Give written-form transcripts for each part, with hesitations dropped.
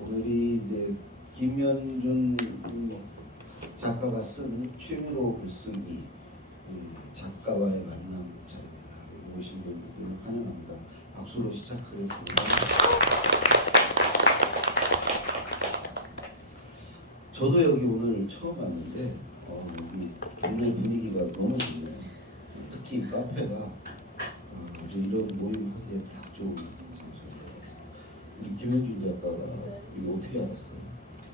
오늘이 이제 김현준 작가가 쓴 취미로 글쓰기 작가와의 만남 자리입니다. 오신 분들 환영합니다. 박수로 시작하겠습니다. 저도 여기 오늘 처음 왔는데 여기 동네 분위기가 너무 좋네요. 특히 카페가 아주 이런 모임하기에 딱 좋은 장소예요. 우리 김현준 작가가 이거 어떻게 알았어요?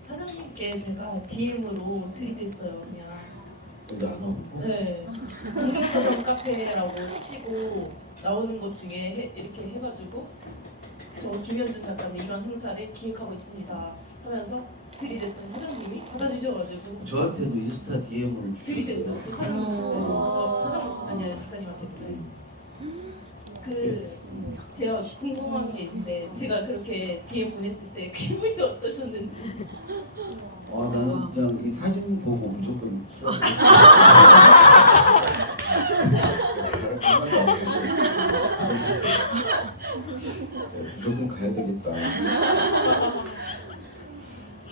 사장님께 제가 DM으로 들이댔어요. 그냥 근데 안 오고? 네 공동서점 카페라고 치고 나오는 것 중에 이렇게 해가지고 저 김현준 작가는 이런 행사를 기획하고 있습니다 하면서 들이댔더니 사장님이 받아주셔가지고 저한테도 인스타 DM을 들이댔어요. 주셨어요. 그 사장 아니야 작가님한테. 제가 궁금한 게 있는데 제가 그렇게 DM 보냈을 때 기분이 어떠셨는지. 나는 그냥 이 사진 보고 무조건 수업. 무조건 가야 되겠다.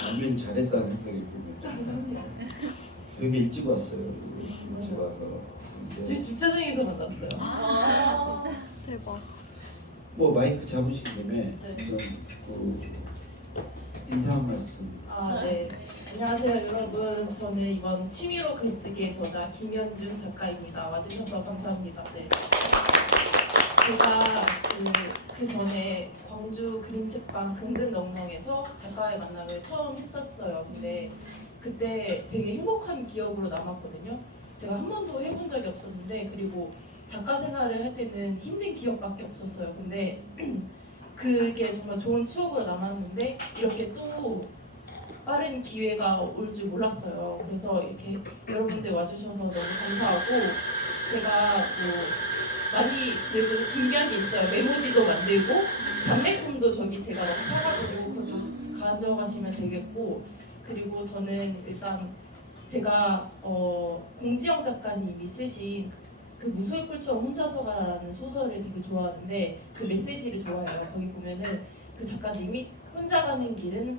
아니면 잘했다는 생각이 들면 되게 일찍 왔어요. 일찍 와서 저희 주차장에서 만났어요. 진짜 대박. 뭐 마이크 잡으신 김에 네. 좀 인사 한 말씀. 네. 안녕하세요 여러분. 저는 이번 취미로 글쓰기의 저자 김현준 작가입니다. 와주셔서 감사합니다. 네. 제가 그 전에 광주 그림책방 근근넉넉에서 작가의 만남을 처음 했었어요. 근데 그때 되게 행복한 기억으로 남았거든요. 제가 한 번도 해본 적이 없었는데, 그리고 작가 생활을 할 때는 힘든 기억밖에 없었어요. 근데 그게 정말 좋은 추억으로 남았는데 이렇게 또 빠른 기회가 올 줄 몰랐어요. 그래서 이렇게 여러분들 와주셔서 너무 감사하고, 제가 많이 그래도 준비한 게 있어요. 메모지도 만들고 답례품도 저기 제가 막 사가지고 그것도 가져가시면 되겠고, 그리고 저는 일단 제가 공지영 작가님이 쓰신 그 무소의 꿀처럼 혼자서 가라는 소설을 되게 좋아하는데 그 메시지를 좋아해요. 거기 보면은 그 작가님이 혼자 가는 길은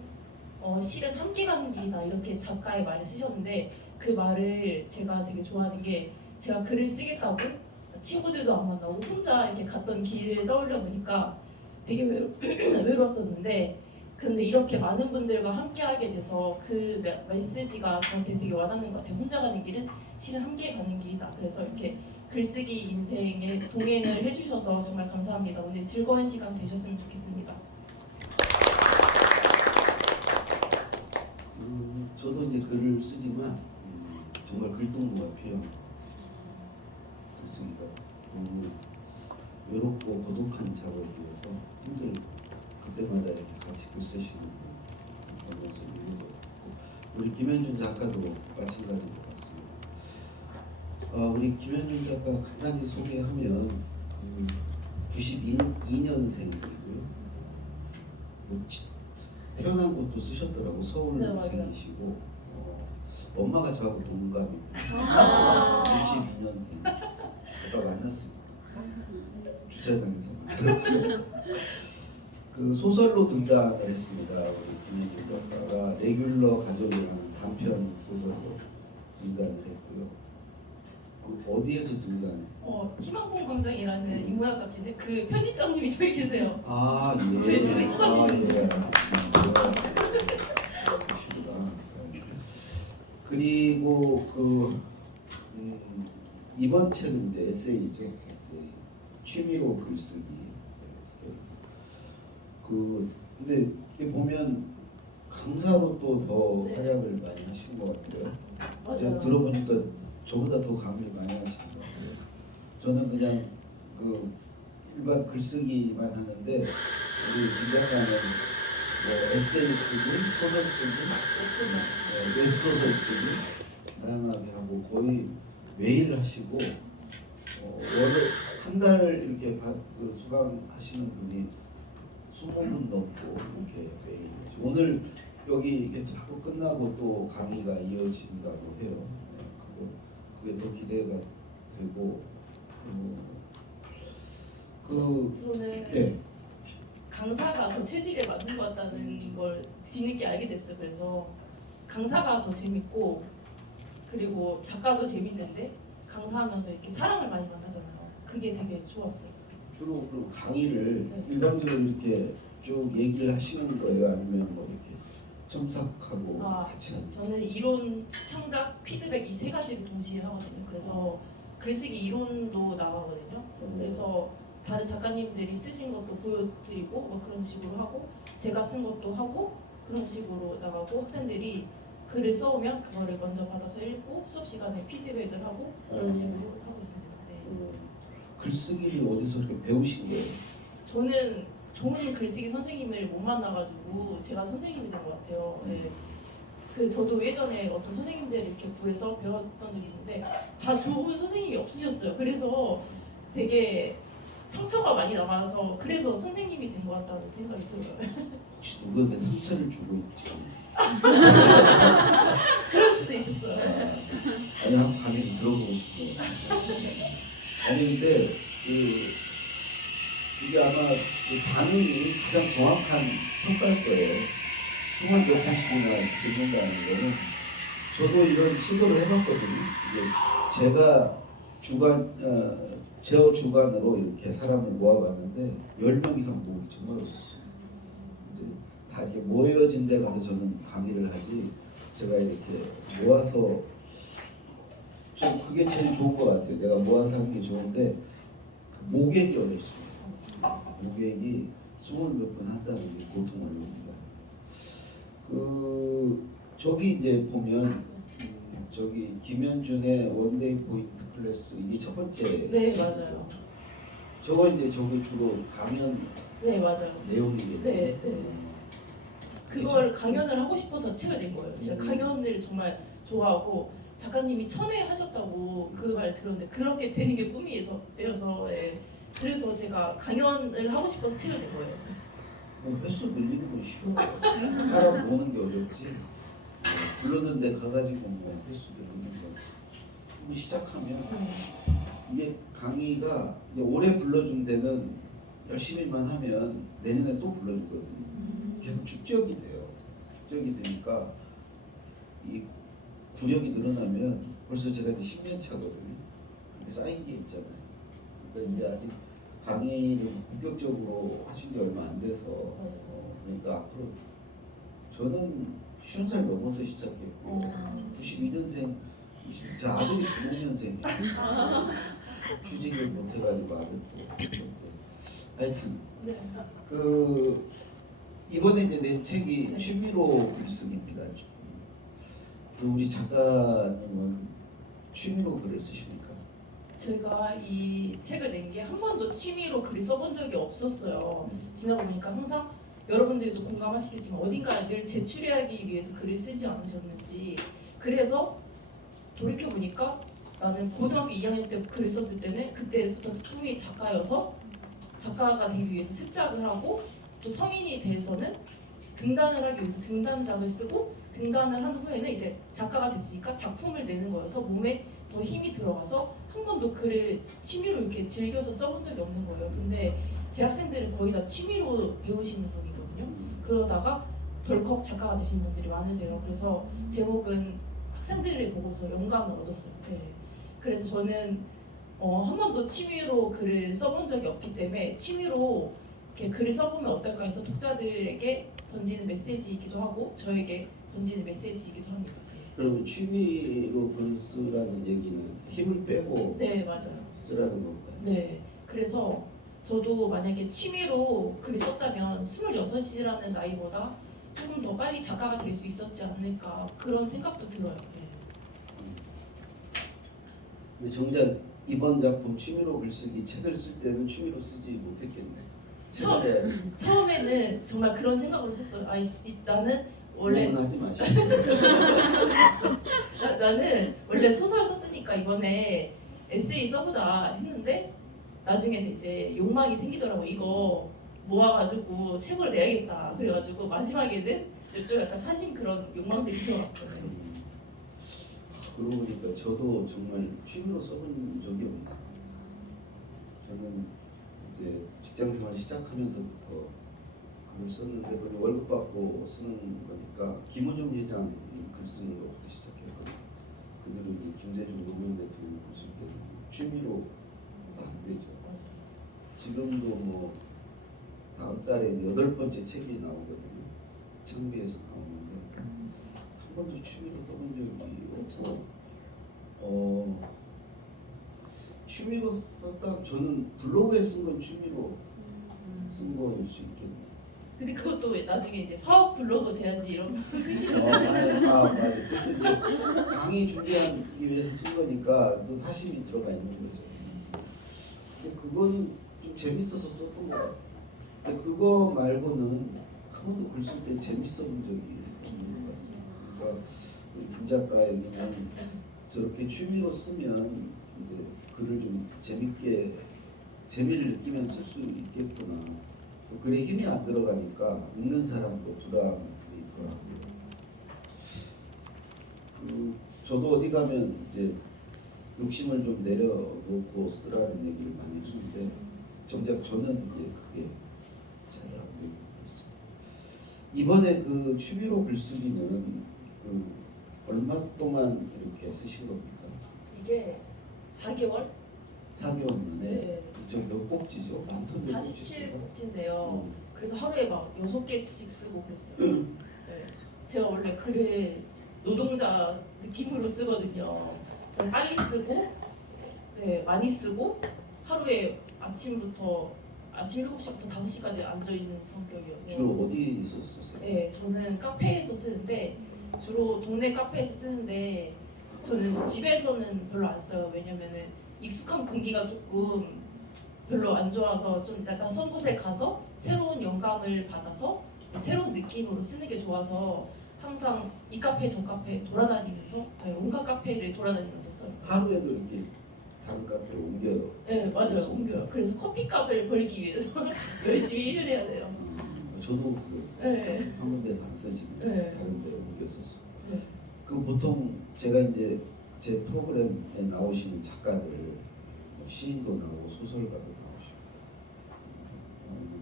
실은 함께 가는 길이다 이렇게 작가의 말을 쓰셨는데, 그 말을 제가 되게 좋아하는 게, 제가 글을 쓰겠다고 친구들도 안 만나고 혼자 이렇게 갔던 길을 떠올려 보니까 되게 외로웠었는데, 근데 이렇게 많은 분들과 함께 하게 돼서 그 메시지가 저한테 되게 와닿는 것 같아요. 혼자 가는 길은 실은 함께 가는 길이다. 그래서 이렇게 글쓰기 인생에 동행을 해주셔서 정말 감사합니다. 오늘 즐거운 시간 되셨으면 좋겠습니다. 저도 이제 글을 쓰지만 정말 글동무가 필요한 글쓰기가 너무 외롭고 고독한 작업이어서 힘들 그때마다 이렇게 같이 글 쓰시는 그런 모습을 보고, 우리 김현준 작가도 마찬가지인 것 같습니다. 우리 김현준 작가 간단히 소개하면 92년생이고요. 태어난 곳도 쓰셨더라고. 서울생이시고 엄마가 저하고 동갑입니다. 62년생. 제가 만났습니다. 주차장에서. 그 소설로 등장을 했습니다. 우리 김현준 작가가 레귤러 가족이라는 단편 소설로 등장을 했고요. 어디에서 등장해? 희망봉 광장이라는 인문학 잡지인데 그 편집장님이 저기 계세요. 아, 예. 제 집에 예. 그리고 이번 책은 이제 에세이죠. 에세이. 취미로 글쓰기. 근데 이게 보면 강사로 또 더 네. 활약을 많이 하신 것 같아요. 제가 맞아요. 들어보니까 저보다 더 강의를 많이 하시는 것 같아요. 저는 그냥 일반 글쓰기만 하는데 우리 이 작가는 에세이 쓰기, 소설 쓰기, 웹소설 쓰기 다양하게 하고 거의 매일 하시고 월에 한 달 이렇게 수강하시는 분이 20분 넘고 이렇게 매일 오늘 여기 이렇게 자꾸 끝나고 또 강의가 이어진다고 해요. 그게 더 기대가 되고 저는 네. 강사가 더 체질에 맞는 것 같다는 걸 뒤늦게 알게 됐어요. 그래서 강사가 더 재밌고 그리고 작가도 재밌는데 강사하면서 이렇게 사람을 많이 만나잖아요. 그게 되게 좋았어요. 주로 그 강의를 네. 일반적으로 이렇게 쭉 얘기를 하시는 거예요? 아니면 뭐 이렇게 첨삭하고 아, 같이 하는 저는 이론, 창작, 피드백 이 세 가지를 동시에 하거든요. 그래서 글쓰기 이론도 나가거든요. 그래서 다른 작가님들이 쓰신 것도 보여드리고 뭐 그런 식으로 하고 제가 쓴 것도 하고 그런 식으로 나가고 학생들이 글을 써오면 그거를 먼저 받아서 읽고 수업 시간에 피드백을 하고 그런 식으로 하고 있습니다. 네. 글쓰기를 어디서 이렇게 배우신 거예요? 저는 좋은 글쓰기 선생님을 못 만나가지고 제가 선생님이 된 것 같아요. 네. 그 저도 예전에 어떤 선생님들 이렇게 구해서 배웠던 적이 있는데 다 좋은 선생님이 없으셨어요. 그래서 되게 상처가 많이 남아서 그래서 선생님이 된 것 같다는 생각이 들어요. 혹시 누구에게 상처를 주고 있지? 그럴 수도 있었어요. 아니 한번 강의 좀 들어보고 싶어요. 아니 근데 이게 아마 그 반응이 가장 정확한 평가일 거예요. 통합 교육하시거나 듣는다는 거는 저도 이런 시도를 해봤거든요. 이게 제가 제 주관으로 이렇게 사람을 모아봤는데 10명 이상 모으기 정말 어렵습니다. 이제 다 이렇게 모여진 데 가서 저는 강의를 하지 제가 이렇게 모아서 좀 그게 제일 좋은 것 같아요. 내가 모아서 하는 게 좋은데 그 모객이 어렵습니다. 모객이 20몇 분 한다는 게 보통 어려웁니다. 저기 이제 보면 저기 김현준의 원데이 포인트 클래스 이게 첫 번째. 네 맞아요. 저거 이제 저게 주로 강연 네 맞아요. 내용이겠네요. 네, 네. 그걸 강연을 하고 싶어서 책을 낸 거예요. 제가 강연을 정말 좋아하고 작가님이 천회 하셨다고 그 말 들었는데 그렇게 되는 게 꿈이어서 예. 그래서 제가 강연을 하고 싶어서 책을 낸 거예요. 횟수 늘리는 건 쉬워. 사람 모으는 게 어렵지. 불렀는데 가가지고 뭐 횟수 늘리는 거. 한번 시작하면 이게 강의가 이제 올해 불러준 데는 열심히만 하면 내년에 또 불러주거든요. 계속 축적이 돼요. 축적이 되니까 이 구력이 늘어나면 벌써 제가 이제 10년 차거든요. 이렇게 쌓인 게 있잖아요. 그러니까 이제 아직 강의를 본격적으로 하신 지 얼마 안 돼서 그러니까 앞으로 저는 50살 넘어서 시작했고 92년생 제 아들이 90년생이에요. 취직을 못 해가지고 아들도 하여튼 네. 이번에 이제 낸 책이 네. 취미로 글쓰기입니다. 우리 작가님은 취미로 글을 쓰십니까? 제가 이 책을 낸 게 한 번도 취미로 글을 써본 적이 없었어요. 지나고 보니까 항상 여러분들도 공감하시겠지만 어딘가 늘 제출하기 위해서 글을 쓰지 않으셨는지 그래서 돌이켜보니까 나는 고등학교 2학년 때 글을 썼을 때는 그때부터 꿈이 작가여서 작가가 되기 위해서 습작을 하고 또 성인이 돼서는 등단을 하기 위해서 등단작을 쓰고 등단을 한 후에는 이제 작가가 됐으니까 작품을 내는 거여서 몸에 더 힘이 들어가서 한 번도 글을 취미로 이렇게 즐겨서 써본 적이 없는 거예요. 근데 제 학생들은 거의 다 취미로 배우시는 분이거든요. 그러다가 덜컥 작가가 되신 분들이 많으세요. 그래서 제목은 학생들을 보고서 영감을 얻었어요. 네. 그래서 저는 한 번도 취미로 글을 써본 적이 없기 때문에 취미로 이렇게 글을 써보면 어떨까 해서 독자들에게 던지는 메시지이기도 하고 저에게 던지는 메시지이기도 합니다. 그러면 취미로 글 쓰라는 얘기는 힘을 빼고 네 맞아요. 쓰라는 건가요? 네. 그래서 저도 만약에 취미로 글을 썼다면 26이라는 나이보다 조금 더 빨리 작가가 될 수 있었지 않을까 그런 생각도 들어요. 네. 근데 정작 이번 작품 취미로 글쓰기 책을 쓸 때는 취미로 쓰지 못했겠네. 처음에는 정말 그런 생각으로 했어요. 나는 원래 너무 하지 마시고. 나는 원래 소설 썼으니까 이번에 에세이 써보자 했는데 나중에는 이제 욕망이 생기더라고. 이거 모아가지고 책을 내야겠다. 그래가지고 마지막에는 좀 약간 사심 그런 욕망들이 들어왔어요. 그러고 보니까 저도 정말 취미로 써본 적이 없네요. 저는 이제 직장생활 시작하면서부터 글을 썼는데 월급 받고 쓰는 거니까 김호중 회장 글 쓰는 것부터 시작했거든요. 그대로 이제 김대중 노무현 대통령 글 쓸 때는 취미로 안 되죠. 지금도 뭐 다음 달에 8번째 책이 나오거든요. 창비에서 나오는데 한 번도 취미로 써본 적이 없고 취미로 썼다 저는 블로그에 쓴 건 취미로 쓴 거일 수 있겠네요. 근데 그것도 나중에 이제 파워 블로그 돼야지 이런 거 맞아. 근데 이제 강의 준비하기 위해서 쓴 거니까 또 사심이 들어가 있는 거죠. 근데 그거는 좀 재밌어서 썼던 거 같아요. 근데 그거 말고는 한 번도 글 쓸 때 재밌어 본 적이 없는 것 같습니다. 그러니까 우리 김 작가 여기는 저렇게 취미로 쓰면 이제 글을 좀 재미를 느끼면서 쓸 수 있겠구나. 또 글에 힘이 안 들어가니까 읽는 사람도 부담이 덜하고요. 저도 어디 가면 이제 욕심을 좀 내려놓고 쓰라는 얘기를 많이 하는데 정작 저는 이제 그게 잘 안 되고 있습니다. 이번에 그 취미로 글쓰기는 얼마 동안 이렇게 쓰신 겁니까? 이게 4개월? 4개월 만에 네. 몇 꼭지죠? 많던데 47꼭지인데요. 그래서 하루에 막 6개씩 쓰고 그랬어요. 네. 제가 원래 글을 노동자 느낌으로 쓰거든요. 빨리 쓰고, 네, 많이 쓰고, 하루에 아침 7시부터 5시까지 앉아있는 성격이어서. 주로 어디서 쓰세요? 네, 저는 카페에서 쓰는데, 주로 동네 카페에서 쓰는데, 저는 집에서는 별로 안 써요. 왜냐면은 익숙한 공기가 조금 별로 안 좋아서 좀 낯선 곳에 가서 새로운 영감을 받아서 새로운 느낌으로 쓰는 게 좋아서 항상 이 카페 저 카페 돌아다니면서 온갖 카페를 돌아다니면서 써요. 하루에도 이렇게 다른 카페로 옮겨요? 네 맞아요 옮겨요. 그래서 커피값을 벌기 위해서 열심히 일을 해야 돼요. 저도 네. 한 군데서 안 쓰지만 네. 다른 데 옮겨서 써요. 네. 그 보통 제가 이제 제 프로그램에 나오시는 작가들 뭐 시인도 나오고 소설가도 나오시고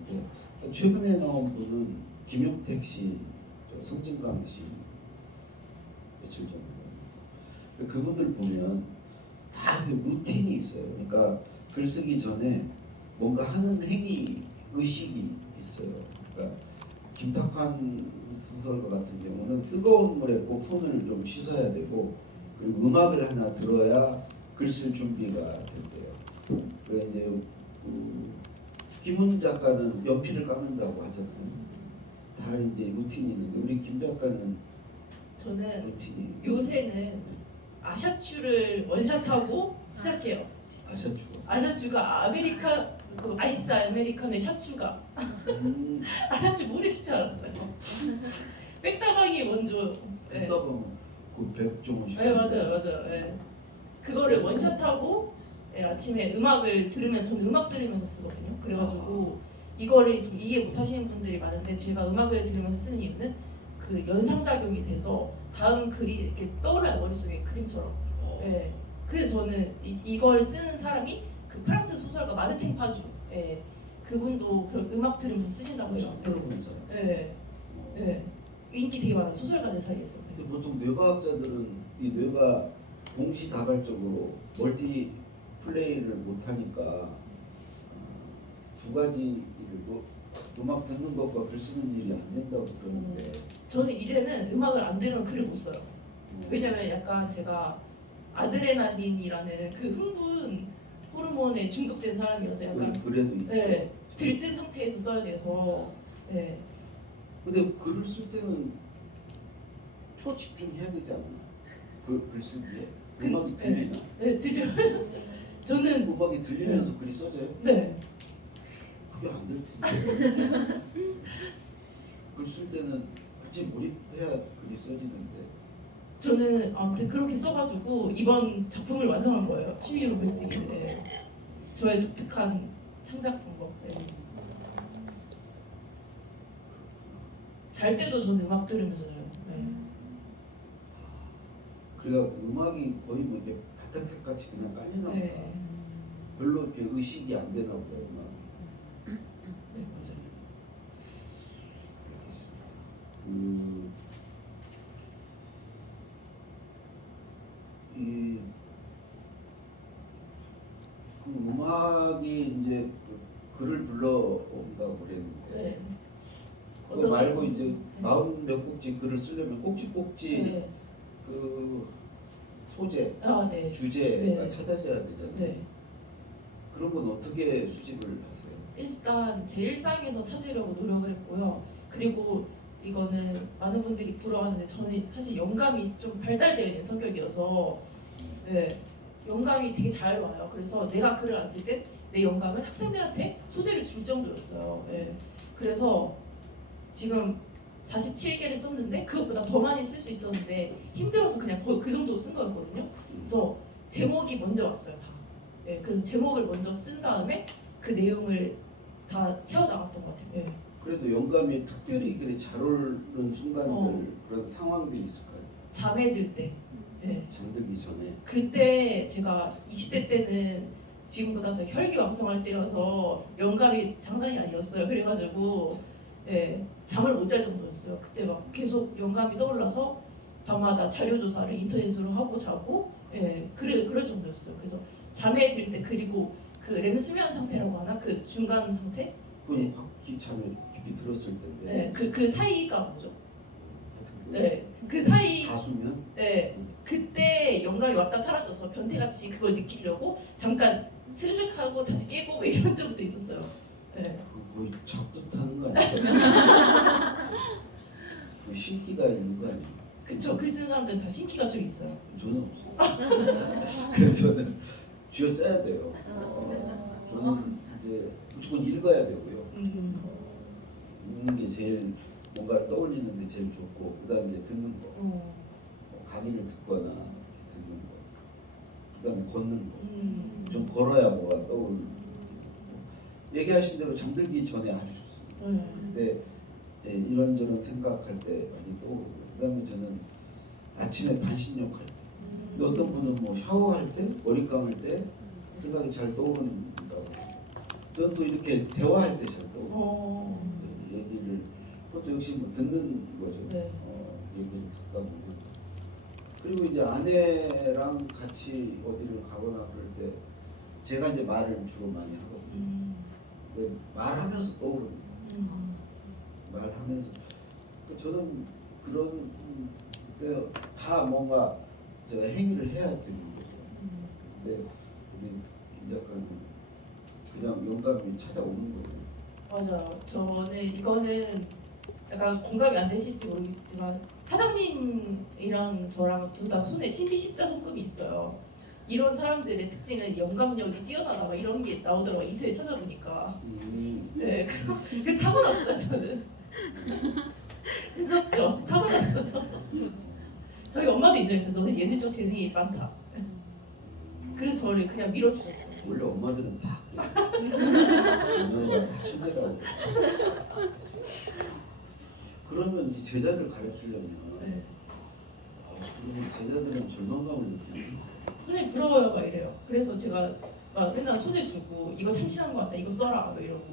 근데 최근에 나온 분은 김용택 시, 성진강 시 며칠 전에 그분들 보면 다 그 루틴이 있어요. 그러니까 글쓰기 전에 뭔가 하는 행위 의식이 있어요. 그러니까 김탁환 소설가 같은 경우는 뜨거운 물에 꼭 손을 좀 씻어야 되고 그리고 음악을 하나 들어야 글 쓸 준비가 된대요. 그래 이제 김훈 작가는 연필을 깎는다고 하잖아요. 다 이제 루틴이 있는데 우리 김 작가는 저는 루틴이 요새는 아샤추를 원샷하고 시작해요. 아샤추가 그 아이스 아메리카노의 샤추가 아샤추 모르실 줄 알았어요. 백다방이 먼저. 네. 듣다 보면 그 백종원 씨. 네 맞아요. 네. 그거를 원샷하고 네, 아침에 음악을 들으면서 저는 음악 들으면서 쓰거든요. 그래가지고 이거를 좀 이해 못하시는 분들이 많은데 제가 음악을 들으면서 쓰는 이유는 그 연상작용이 돼서 다음 글이 이렇게 떠올라요 머릿속에 그림처럼. 네. 그래서 저는 이걸 쓰는 사람이 그 프랑스 소설가 마르탱 파주. 네. 그분도 그 음악 들으면서 쓰신다고 해요. 들어보는 사람. 네. 네. 인기 되게 많아요 소설가들 사이에서. 근데 보통 뇌과학자들은 이 뇌가 동시다발적으로 멀티 플레이를 못하니까 두 가지 일을 음악 듣는 것과 글 쓰는 일이 안 된다고 그러는데 저는 이제는 음악을 안 들으면 글을 못 써요. 왜냐면 약간 제가 아드레날린이라는 그 흥분 호르몬에 중독된 사람이어서 약간 그래도 있죠. 네, 들뜬 상태에서 써야 돼서 네. 근데 글을 쓸 때는 초집중해야 되지 않나? 그 글쓰기에 음악이 들리나? 네, 들려요. 저는 음악이 들리면서 글이 써져요? 네. 그게 안 될 텐데. 글 쓸 때는 완전 몰입해야 글이 써지는데. 저는 아무튼 그렇게 써가지고 이번 작품을 완성한 거예요. 취미로 글쓰기를. 네. 저의 독특한 창작 방법. 네. 잘 때도 저는 음악 들으면서 자요. 네. 그러니까 음악이 거의 뭐 이렇게 바탕색같이 그냥 깔리나 보다. 네. 별로 이렇게 의식이 안 되나 보다 음악이. 네 맞아요. 알겠습니다. 음악이 이제 글을 불러온다고 그랬는데 네. 그거 말고 이제 네. 40몇 곡지 글을 쓰려면 꼭지 네. 그 소재, 아, 네. 주제가 네. 찾아져야 되잖아요. 네. 그런 건 어떻게 수집을 하세요? 일단 제 일상에서 찾으려고 노력을 했고요. 그리고 이거는 많은 분들이 부러워하는데 저는 사실 영감이 좀 발달되어 있는 성격이어서 네, 영감이 되게 잘 와요. 그래서 내가 글을 안 쓸 때 내 영감을 학생들한테 소재를 줄 정도였어요. 네. 그래서 지금 47개를 썼는데 그것보다 더 많이 쓸 수 있었는데 힘들어서 그냥 거의 그 정도 쓴 거였거든요. 그래서 제목이 먼저 왔어요. 다. 네, 그래서 제목을 먼저 쓴 다음에 그 내용을 다 채워 나갔던 것 같아요. 네. 그래도 영감이 특별히 그래 잘 오른 순간들 어. 그런 상황들이 있을까요? 잠에 들 때. 네. 잠들기 전에. 그때 제가 20대 때는 지금보다 더 혈기왕성할 때여서 영감이 장난이 아니었어요. 그래가지고 잠을 못 잘 정도였어요. 그때 막 계속 영감이 떠올라서 밤마다 자료 조사를 인터넷으로 하고 자고 그럴 정도였어요. 그래서 잠에 들 때 그리고 그 렘 수면 상태라고 하나 그 중간 상태 그건 확 잠에 깊이 들었을 텐데. 그 사이가 뭐죠? 하여튼 그 사이 가수면 그때 영감이 왔다 사라져서 변태같이 그걸 느끼려고 잠깐 스르륵 하고 다시 깨고 뭐 이런 적도 있었어요. 네. 거의 작두타는 거 아니에요? 그 신기가 있는 거 아니에요? 그쵸. 글 쓰는 사람들은 다 신기가 좀 있어요. 저는 없어요. 그래서 저는 쥐어짜야 돼요. 저는 이제 무조건 읽어야 되고요. 읽는 게 제일 뭔가 떠올리는 게 제일 좋고 그다음에 이제 듣는 거. 강의를 듣거나 듣는 거. 그다음에 걷는 거. 좀 걸어야 뭐가 떠오르고. 얘기하신 대로 잠들기 전에 아주 좋습니다. 근데 이런저런 생각할 때 많이 떠오르고 그다음에 저는 아침에 반신욕할 때 근데 어떤 분은 뭐 샤워할 때 머리 감을 때 생각이 잘 떠오른다고 저는 또 이렇게 대화할 때 잘 떠오르고 얘기를 그것도 역시 뭐 듣는 거죠. 네. 얘기를 듣다 보면 그리고 이제 아내랑 같이 어디를 가거나 그럴 때 제가 이제 말을 주로 많이 하거든요. 근데 말하면서 떠오릅니다. 말하면서 저는 그런 때 다 뭔가 제가 행위를 해야 되는 거죠. 근데 우리 김 작가는 그냥 영감이 찾아오는 거예요. 맞아요. 저는 이거는 약간 공감이 안 되실지 모르겠지만 사장님이랑 저랑 둘 다 손에 신비 십자손금이 있어요. 이런 사람들의 특징은 영감력이 뛰어나다 막 이런 게 나오더라고요. 인터넷 찾아보니까. 네, 그 타고났어요 저는. 무섭죠? 타고났어요. 저희 엄마도 인정했어요. 너는 예술적 재능이 많다. 그래서 저를 그냥 밀어주셨어요. 원래 엄마들은 다 그래요. 다 천재라고. 그러면 이 제자들 가르치려면 그러면 제자들은 절망감을 느끼는 선생님 부러워요 막 이래요. 그래서 제가 막 맨날 소재 주고 이거 참신한 거 같다 이거 써라 막 이러고.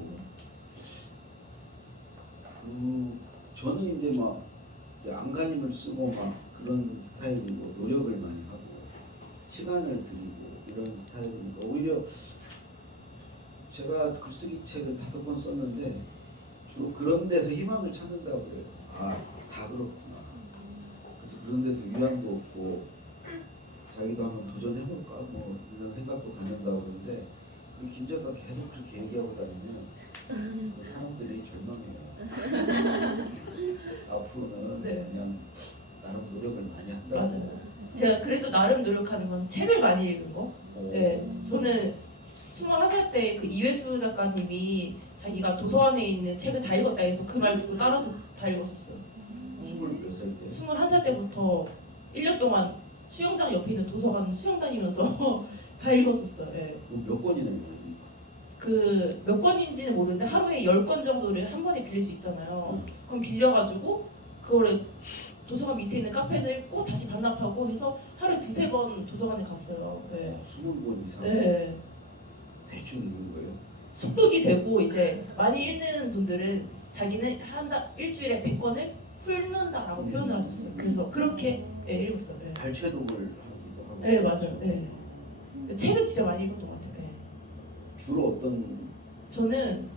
저는 이제 막 안간힘을 쓰고 막 그런 스타일이고 노력을 많이 하고 시간을 들이고 이런 스타일이고 오히려 제가 글쓰기 책을 5권 썼는데 주로 그런 데서 희망을 찾는다고 그래요. 다 그렇구나. 그래서 그런 데서 위안도 없고 자기도 한번 도전해볼까 뭐 이런 생각도 갖는다고 그러는데 김 작가 계속 그렇게 얘기하고 다니면 사람들이 절망해요. 앞으로는 그냥 나름 노력을 많이 한다고. 맞아요. 제가 그래도 나름 노력하는 건 책을 많이 읽은 거. 네, 저는 21살 때 그 이회수 작가님이 자기가 도서관에 있는 책을 다 읽었다 해서 그 말 듣고 따라서 다 읽었었어요. 20몇 살 때? 21살 때부터 1년 동안 수영장 옆에 있는 도서관 수영 다니면서 다 읽었었어요. 네. 몇 권이나 읽어요? 그 몇 권인지는 모르는데 하루에 10권 정도를 한 번에 빌릴 수 있잖아요. 그럼 빌려가지고 그거를 도서관 밑에 있는 카페에서 읽고 다시 반납하고 해서 하루에 2-3번 도서관에 갔어요. 네. 20권 이상? 네. 대충 읽는 거예요? 속독이 되고 이제 많이 읽는 분들은 자기는 일주일에 100권을 풀는다라고 표현을 하셨어요. 그래서 그렇게 읽었어요. 네. 발췌독을 하기도 하고. 네, 맞아요. 네. 책은 진짜 많이 읽었던 것 같아요. 네. 주로 어떤 저는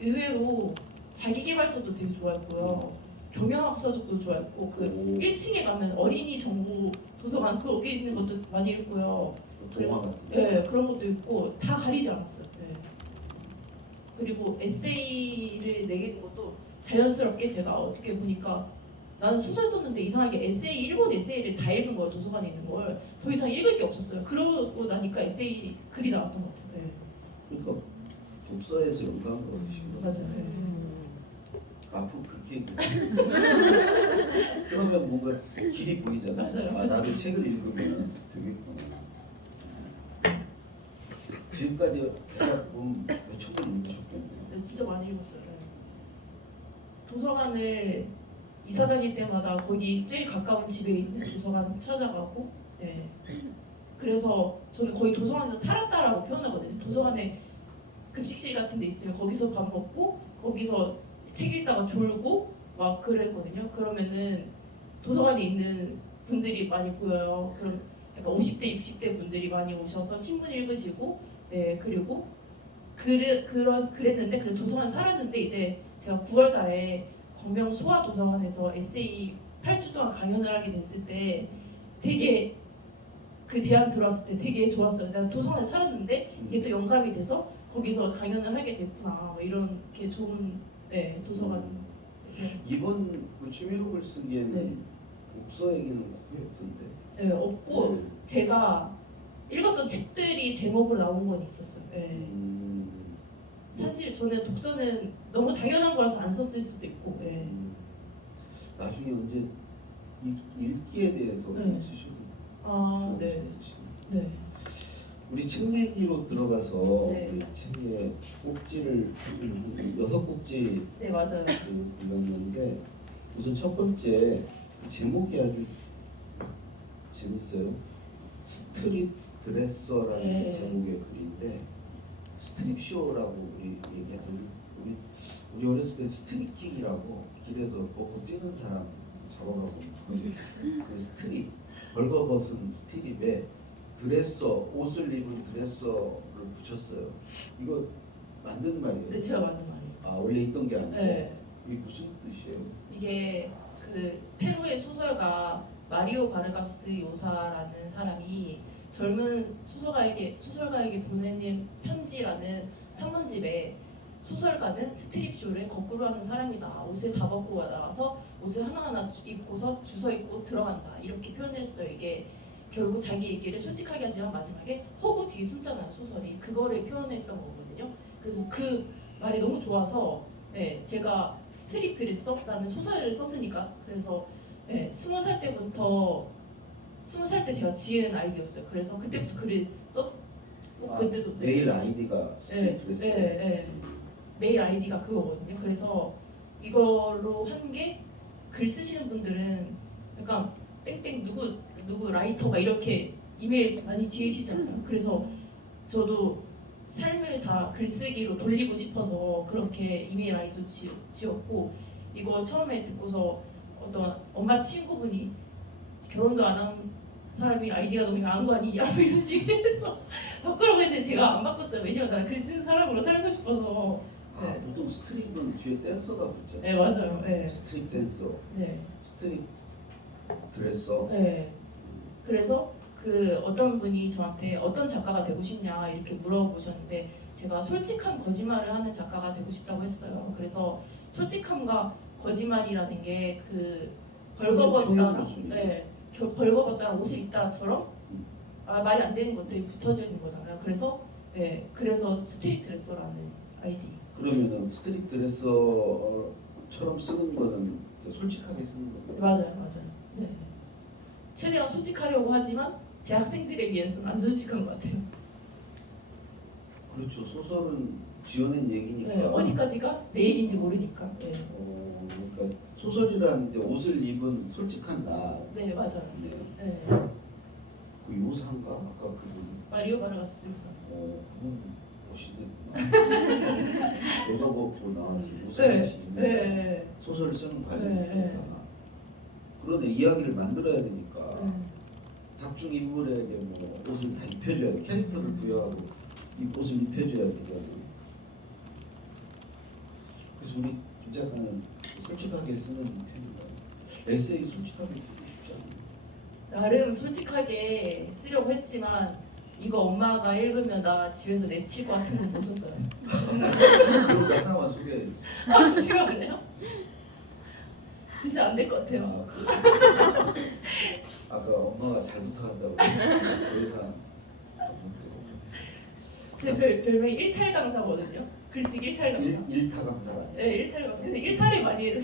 의외로 자기계발서도 되게 좋아했고요. 경영학서적도 좋아했고 그 1층에 가면 어린이 정보 도서관 거기 있는 것도 많이 읽고요. 동화 같은 거? 네, 그런 것도 있고 다 가리지 않았어요. 네. 그리고 에세이를 내게 된 것도 자연스럽게 제가 어떻게 보니까 나는 소설 썼는데 이상하게 에세이 일본 에세이를 다 읽은 거예요. 도서관에 있는 걸 더 이상 읽을 게 없었어요. 그러고 나니까 에세이 글이 나왔던 것 같아요. 네. 그러니까 독서에서 영감을 얻으신 거 맞아요. 네. 앞으로 그렇게 얘기해. 그러면 뭔가 길이 보이잖아. 맞아요. 아, 나도 책을 읽으면 되겠구나. 지금까지 해갖고 몇천 권 읽으셨겠네요. 네, 진짜 많이 읽었어요. 네. 도서관을 이사 다닐 때마다 거기 제일 가까운 집에 있는 도서관 찾아가고, 네. 그래서 저는 거의 도서관에서 살았다라고 표현하거든요. 도서관에 급식실 같은 데 있으면 거기서 밥 먹고 거기서 책 읽다가 졸고 막 그랬거든요. 그러면은 도서관에 있는 분들이 많이 보여요. 그럼 약간 50대, 60대 분들이 많이 오셔서 신문 읽으시고, 네, 그리고 그랬는데 그 도서관에 살았는데 이제 제가 9월달에 광명 소아도서관에서 에세이 8주 동안 강연을 하게 됐을 때 되게 그 제안 들어왔을 때 되게 좋았어요. 내가 도서관에 살았는데 이게 또 영감이 돼서 거기서 강연을 하게 됐구나. 뭐 이렇게 좋은 네, 도서관. 네. 이번 그 취미록을 쓰기에는 네. 독서 얘기는 거의 없던데. 네, 없고 제가 읽었던 책들이 제목으로 나온 건 있었어요. 네. 사실 저는 독서는 너무 당연한 거라서 안 썼을 수도 있고. 네. 나중에 언제 읽기에 대해서 네. 쓰셔도 아, 네. 네. 우리 책 얘기로 들어가서 네. 우리 책의 꼭지를 6꼭지 네, 맞아요. 읽었는데 우선 첫 번째 제목이 아주 재밌어요. 스트릿 드레서라는 네. 제목의 글인데 스트릿 쇼라고 우리 얘기하죠. 우리 어렸을 때 스트릿킥이라고 길에서 걷고 뛰는 사람 잡아가고 그 스트릿 벌거벗은 스트릿에 드레서 옷을 입은 드레서를 붙였어요. 이거 만든 말이에요. 네, 제가 만든 말이에요. 아 원래 있던 게 아니고 네. 이게 무슨 뜻이에요? 이게 그 페루의 소설가 마리오 바르가스 요사라는 사람이 젊은 소설가에게 보내는 편지라는 산문집에 소설가는 스트립쇼를 거꾸로 하는 사람이다. 옷을 다 벗고 나가서 옷을 하나하나 입고서 주워 입고 들어간다. 이렇게 표현을 했어요. 이게 결국 자기 얘기를 솔직하게 하지만 마지막에 허구 뒤에 숨잖아요. 소설이. 그거를 표현했던 거거든요. 그래서 그 말이 너무 좋아서 네, 제가 스트릿 드레서라는 소설을 썼으니까 그래서 네, 20살 때부터 20살 때 제가 지은 아이디였어요. 그래서 그때부터 글을 썼고 그때도 메일 아이디가 스트릿 드레서. 네. 메일 아이디가 그거거든요. 그래서 이걸로 한 게 글 쓰시는 분들은 약간 땡땡 누구 라이터 막 이렇게 이메일 많이 지으시잖아요. 그래서 저도 삶을 다 글쓰기로 돌리고 싶어서 그렇게 이메일 아이디도 지었고 이거 처음에 듣고서 어떤 엄마 친구분이 결혼도 안 한 사람이 아이디가 너무 야한 거 아니냐 이런 식으로 바꾸라고 했는데 제가 안 바꿨어요. 왜냐면 나는 글 쓰는 사람으로 살고 싶어서. 네. 보통 스트릿은 뒤에 댄서가 붙죠. 네, 맞아요. 네. 스트릿 댄서, 네. 스트릿 드레서. 네. 그래서 그 어떤 분이 저한테 어떤 작가가 되고 싶냐 이렇게 물어보셨는데 제가 솔직한 거짓말을 하는 작가가 되고 싶다고 했어요. 그래서 솔직함과 거짓말이라는 게 그 벌거벗다랑 네, 벌거벗다랑 옷을 입다처럼 말이 안 되는 것들이 붙어져 있는 거잖아요. 그래서 네, 그래서 스트릿 드레서라는 아이디. 그러면은 스트릿 드레서처럼 쓰는 거는 솔직하게 쓰는 거예요. 맞아요. 네. 최대한 솔직하려고 하지만 제 학생들에 비해서는 안 솔직한 것 같아요. 그렇죠. 소설은 지어낸 얘기니까. 네, 어디까지가 내 얘기인지 모르니까. 네, 그러니까 소설이라는데 옷을 입은 솔직한 나. 네 맞아요. 네. 네. 그 요사인가 아까 그분. 마리오 바르가스 요사. 멋있네. 여자 벗고 나와서 옷을 네. 입는 네. 소설을 쓰는 과정이 네. 그렇다. 그런데 이야기를 만들어야 되니까 네. 작중 인물에게 뭐 옷을 다 입혀줘야 돼. 캐릭터를 부여하고 이 옷을 입혀줘야 되잖아요. 그래서 우리 김 작가는 솔직하게 쓰는 편입니다. 에세이 솔직하게 쓰기 쉽지 않아요. 나름 솔직하게 쓰려고 했지만 이거 엄마가 읽으면 나 집에서 내칠 것 같은 건 못 썼어요. 그런 거 하나만 소개해주세요. 아, 지금은요? 진짜 안 될 것 같아요. 아까 엄마가 잘 부탁한다고 그래서 제 별명이 일탈 강사거든요. 글쓰기 일탈 강사. 일타 강사가 아니에요. 네, 일탈 강사. 근데 일탈을 많이 해요.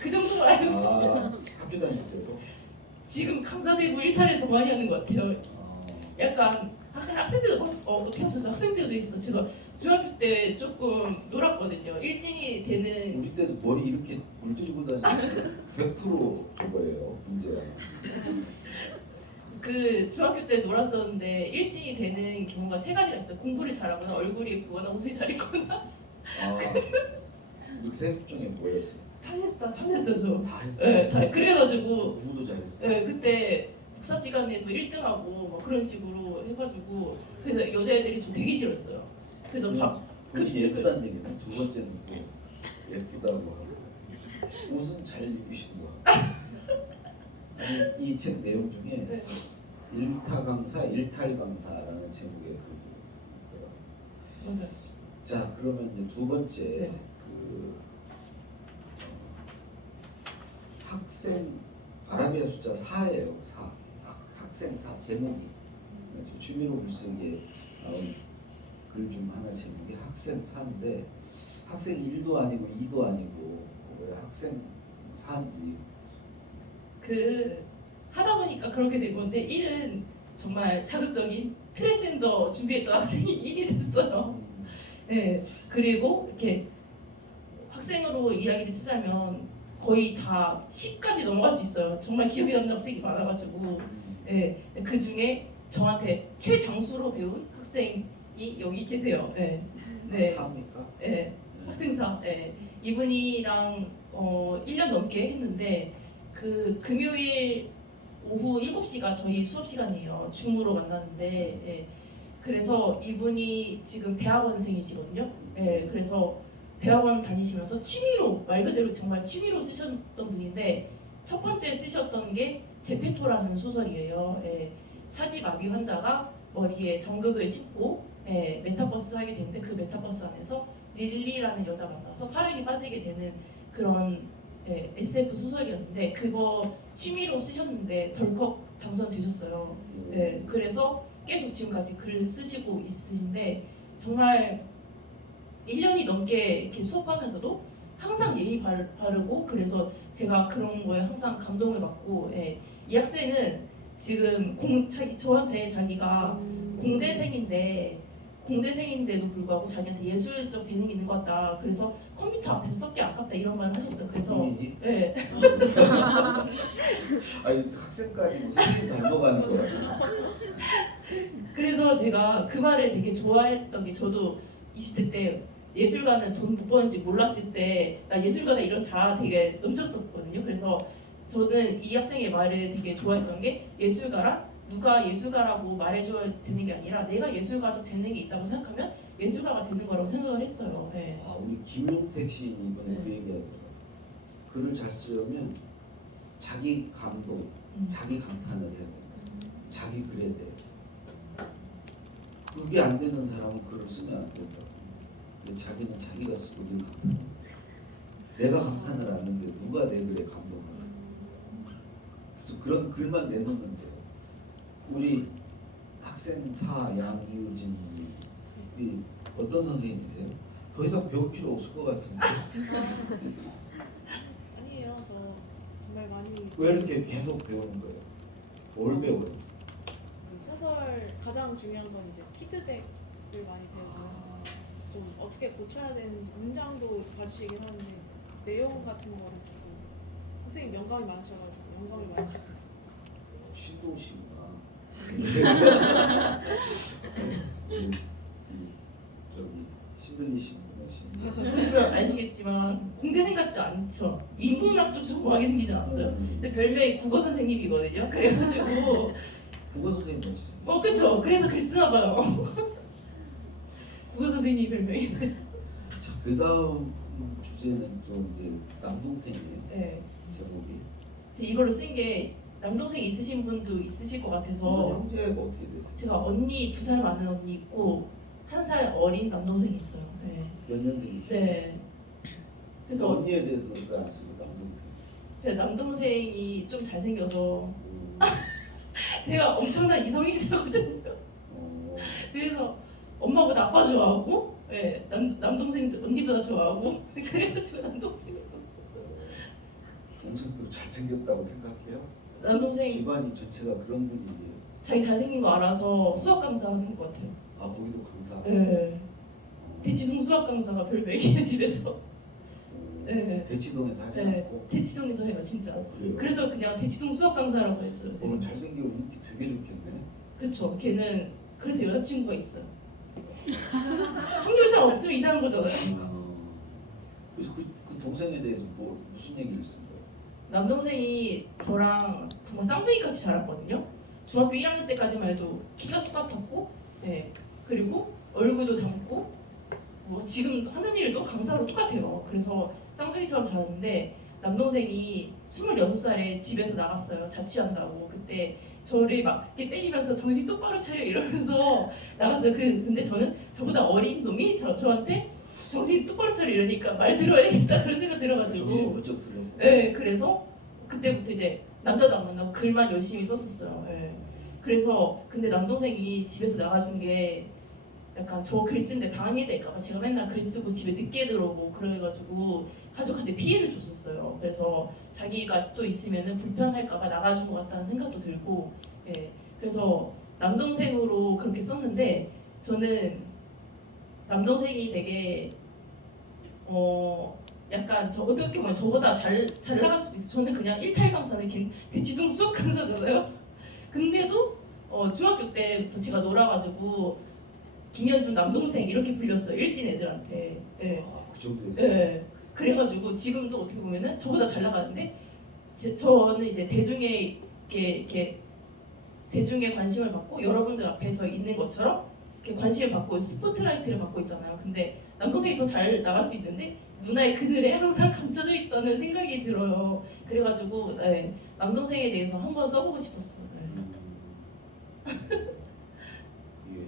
그 정도로 알고 계시죠? 학교 다닐 때도. 지금 강사되고 일탈을 더 많이 하는 것 같아요. 아, 약간 학생들도 어떻게 하셨어요? 학생들도 있어. 제가 중학교 때 조금 놀았거든요. 일진이 되는 우리 때도 머리 이렇게 물들이고 다니는 100% 그거예요 문제가. 그 중학교 때 놀았었는데 일진이 되는 경우가 세 가지가 있어요. 공부를 잘하거나 얼굴이 예쁘거나 옷이 잘 입거나. 세 중에 뭐였어요? 다 했어요 저. 다 했어요. 네, 다 그래가지고 공부도 잘했어요. 네, 그때 국사 시간에도 1등하고 막 그런 식으로 해가지고 그래서 여자애들이 저 되게 싫어했어요. 그래서 밥 그게 급식을 예쁘다는 얘기는 두 번째는 또 예쁘다고 하고 옷은 잘 입으시는 거. 아니 이 책 내용 중에 네. 일타 강사, 일탈 강사라는 제목의 맞아요. 자 그러면 이제 두 번째 네. 그 학생 아라비아 숫자 4예요. 4. 학생 4 제목이 지금 취미로 글쓰기에 나온 글 중 하나 제목이 학생 4인데 학생 1도 아니고 2도 아니고 왜 학생 4인지 그 하다 보니까 그렇게 된 건데 1은 정말 자극적인 트랜스젠더 준비했던 학생이 1이 됐어요. 네. 그리고 이렇게 학생으로 이야기를 쓰자면 거의 다 10까지 넘어갈 수 있어요. 정말 기억에 남는 학생이 많아가지고 네. 그 중에 저한테 최장수로 배운 학생이 여기 계세요. 네. 네. 4입니까? 네. 학생사. 네. 이분이랑 1년 넘게 했는데 그 금요일 오후 7시가 저희 수업 시간이에요. 줌으로 만났는데 예. 그래서 이분이 지금 대학원생이시거든요. 예. 그래서 대학원 다니시면서 취미로 말 그대로 정말 취미로 쓰셨던 분인데 첫 번째 쓰셨던 게 제페토라는 소설이에요. 예. 사지마비 환자가 머리에 전극을 싣고 예. 메타버스 하게 되는데 그 메타버스 안에서 릴리라는 여자 만나서 사랑에 빠지게 되는 그런 예, SF 소설이었는데 그거 취미로 쓰셨는데 덜컥 당선되셨어요. 예, 그래서 계속 지금까지 글 쓰시고 있으신데 정말 1년이 넘게 이렇게 수업하면서도 항상 예의 바르고 그래서 제가 그런 거에 항상 감동을 받고 예, 이 학생은 지금 저한테 자기가 공대생인데도 불구하고 자기한테 예술적 재능이 있는 것 같다. 그래서 컴퓨터 앞에서 썩기 아깝다 이런 말을 하셨어요. 그래서 본인이? 네. 아니 학생까지 뭐 선생님 닮아가는 거야. 그래서 제가 그 말을 되게 좋아했던 게 저도 20대 때 예술가는 돈 못 버는지 몰랐을 때 나 예술가다 이런 자아 되게 넘쳤었거든요. 그래서 저는 이 학생의 말을 되게 좋아했던 게 예술가란 누가 예술가라고 말해줘야 되는 게 아니라 내가 예술가적 재능이 있다고 생각하면 예술가가 되는 거라고 생각을 했어요. 네. 아 우리 김용택 시인이 이번에 그 얘기하더라고요. 글을 잘 쓰려면 자기 감동, 자기 감탄을 해야 돼. 자기 글에 대해. 그게 안 되는 사람은 글을 쓰면 안 된다. 근데 자기는 자기가 쓰고 늘 감탄을 해. 내가 감탄을 하는데 누가 내 글에 감동을 해. 그래서 그런 글만 내놓는 돼요. 우리 학생사 양이우진이 어떤 선생님이세요? 더 이상 배울 필요 없을 것 같은데 아니에요. 저 정말 많이 왜 이렇게 계속 배우는 거예요? 뭘 배워요? 그 소설 가장 중요한 건 이제 피드백을 많이 배우고요. 좀 어떻게 고쳐야 되는지 문장도 봐주시긴 하는데 이제 내용 같은 거를 보고 선생님 영감이 많으셔가지고 영감을 많이 주세요. 신도시구나. 저기 시들리신 분이신. 보시면 아시겠지만 공대생 같지 않죠. 인문학 쪽 공부하게 생기지 않았어요. 근데 별명이 국어 선생님이거든요. 그래가지고 국어 선생님 맞으세요? 그쵸. 그래서 글 쓰나 봐요. 국어 선생님이 별명인데. 자, 그 다음 주제는 좀 이제 남동생이에요. 네. 제목이. 이걸로 쓴 게 남동생 있으신 분도 있으실 것 무슨 같아서 형제가 어떻게 되세요? 제가 언니 2살 많은 언니 있고 1살 어린 남동생이 있어요. 네. 몇 년생이세요? 네. 그래서 언니에 대해서 왜안 쓰고 남동생? 제 남동생이 좀 잘생겨서 음. 제가 엄청난 이성애자거든요. 그래서 엄마보다 아빠 좋아하고, 네, 남동생 언니보다 좋아하고, 그래가지고 남동생이 있었어요. 동생도 잘생겼다고 생각해요? 남동생 집안이 전체가 그런 분위기예요. 자기 잘생긴 거 알아서 수학 강사 하는 것 같아요. 아 거기도 강사. 네. 대치동 수학 강사가 별명이에요 집에서. 네. 대치동에서 하지 네. 않고. 대치동에서 해요 진짜. 그래요. 그래서 그냥 대치동 수학 강사라고 해줘요. 오늘 잘생기고 인기 되게 좋겠네. 그쵸. 걔는 그래서 여자친구가 있어요. 한결상 없으면 이상한 거잖아요. 그래서 그 동생에 대해서 무슨 얘기를 쓴 거예요? 남동생이 저랑 정말 쌍둥이같이 자랐거든요. 중학교 1학년 때까지만 해도 키가 똑같았고, 네. 그리고 얼굴도 닮고, 뭐 지금 하는 일도 강사로 똑같아요. 그래서 쌍둥이처럼 자랐는데 남동생이 26살에 집에서 나갔어요. 자취한다고. 그때 저를 막 이렇게 때리면서 정신 똑바로 차려 이러면서 나갔어요. 근데 저는 저보다 어린 놈이 저한테 정신 똑바로 차려 이러니까 말 들어야겠다 그런 생각 들어가지고. 정신 번쩍 들어. 네, 그래서 그때부터 이제 남자도 안 만나고 글만 열심히 썼었어요. 네. 그래서 근데 남동생이 집에서 나가준 게 약간 저 글 쓰는데 방해가 될까봐 제가 맨날 글 쓰고 집에 늦게 들어오고 그래가지고 가족한테 피해를 줬었어요. 그래서 자기가 또 있으면은 불편할까봐 나가준 것 같다는 생각도 들고, 예. 그래서 남동생으로 그렇게 썼는데 저는 남동생이 되게 약간 저 어떻게 보면 저보다 잘 나갈 수도 있어. 저는 그냥 일탈 강사는 대치동 수학 강사잖아요. 근데도 중학교 때부터 제가 놀아가지고 김현준 남동생 이렇게 불렸어요. 일진 애들한테. 예. 그 정도였어요. 예. 그래가지고 지금도 어떻게 보면은 저보다 잘 나가는데 저는 이제 이렇게 대중의 관심을 받고 여러분들 앞에서 있는 것처럼 이렇게 관심을 받고 스포트라이트를 받고 있잖아요. 근데 남동생이 더 잘 나갈 수 있는데 누나의 그늘에 항상 감춰져 있다는 생각이 들어요. 그래가지고 네, 남동생에 대해서 한번 써보고 싶었어요. 네. 예.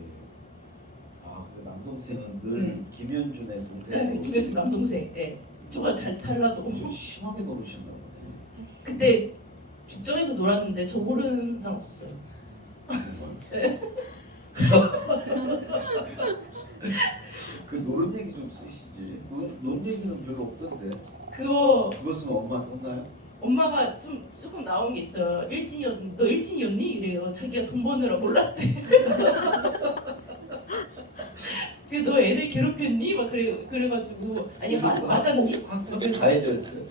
아, 그 남동생은 늘 김현준의 동생. 네, 김현준 남동생. 네. 저보다 잘 나도. 좀 심하게 노르셨나 보네. 그때 죽전에서 놀았는데 저 모르는 사람 없었어요. 그 노른 얘기 좀 쓰시지. 논 얘기는 별로 없던데. 그거 쓰면 엄마 혼나요? 엄마가 조금 나온 게 있어요. 너 일진이었니? 이래요. 자기가 돈 버느라 몰랐대. 너 애들 괴롭혔니? 막 그래가지고 아니 맞았니? 학교에 가해졌어요.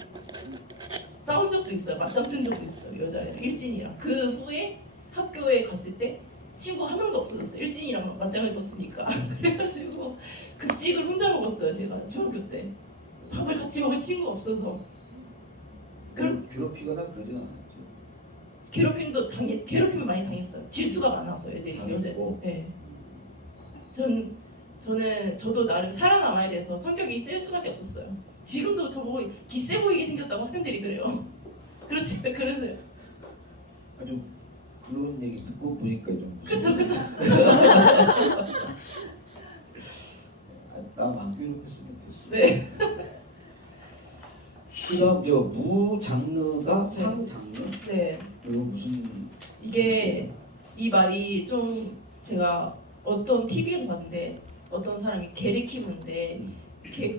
싸운 적도 있어요. 맞잡힌 적도 있어요. 여자애랑 일진이랑. 그 후에 학교에 갔을 때 친구 한 명도 없어졌어요. 일진이랑 맞짱을 떴으니까. 그래가지고 급식을 혼자 먹었어요. 제가 중학교 때 밥을 같이 먹을 친구가 없어서. 괴롭히거나 그러진 않았죠. 괴롭힘을 많이 당했어요. 질투가 많아서 애들이 여자. 네. 저도 나름 살아남아야 돼서 성격이 셀 수밖에 없었어요. 지금도 저보고 기세 보이게 생겼다고 학생들이 그래요. 그렇지, 그러세요. 아주 그런 얘기 듣고 보니까 좀. 그쵸. 나안 괴롭혔으면 좋겠어. 네. 그다음 저 무장르가 상장르? 네. 이거 무슨? 이게 이 말이 좀 제가 어떤 TV에서 봤는데 어떤 사람이 개를 키우는데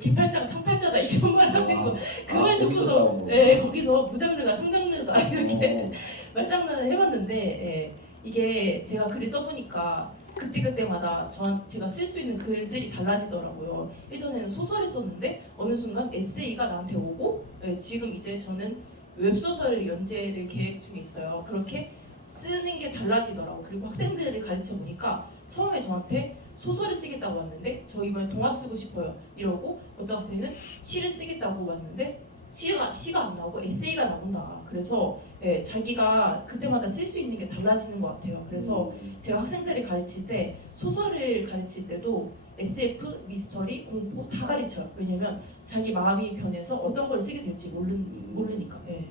개팔자가 상팔자다 이런 말 하는 거. 그 말 듣고서 거기서 무장르가 상장르다 이렇게 말장난을 해봤는데 이게 제가 글을 써보니까 그때마다 제가 쓸 수 있는 글들이 달라지더라고요. 예전에는 소설을 썼는데 어느 순간 에세이가 나한테 오고 지금 이제 저는 웹소설을 연재를 계획 중에 있어요. 그렇게 쓰는 게 달라지더라고요. 그리고 학생들을 가르쳐 보니까 처음에 저한테 소설을 쓰겠다고 왔는데 저 이번에 동화 쓰고 싶어요 이러고 어떤 학생은 시를 쓰겠다고 왔는데 시가 안 나오고 에세이가 나온다. 그래서 자기가 그때마다 쓸 수 있는 게 달라지는 것 같아요. 그래서 제가 학생들을 가르칠 때 소설을 가르칠 때도 SF, 미스터리, 공포 다 가르쳐요. 왜냐면 자기 마음이 변해서 어떤 걸 쓰게 될지 모르니까. 네.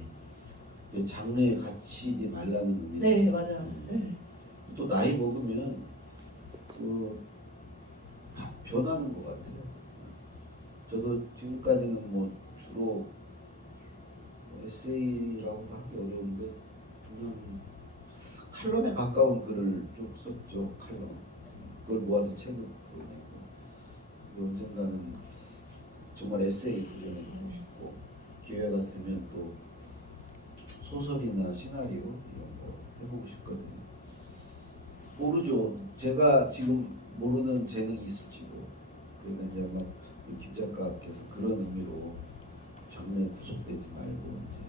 장르에 갇히지 말라는 의미. 네, 맞아요. 네. 또 나이 먹으면 다 변하는 것 같아요. 저도 지금까지는 뭐 주로 에세이라고 하기 어려운데 그냥 칼럼에 가까운 글을 쭉 썼죠. 칼럼. 그걸 모아서 책을 내고 언젠가는 정말 에세이 그려내고 싶고 기회가 되면 또 소설이나 시나리오 이런 거 해보고 싶거든요. 모르죠. 제가 지금 모르는 재능이 있을지도. 그러면 이제 아마 김 작가께서 그런 의미로 장르에 구속되지 말고 이제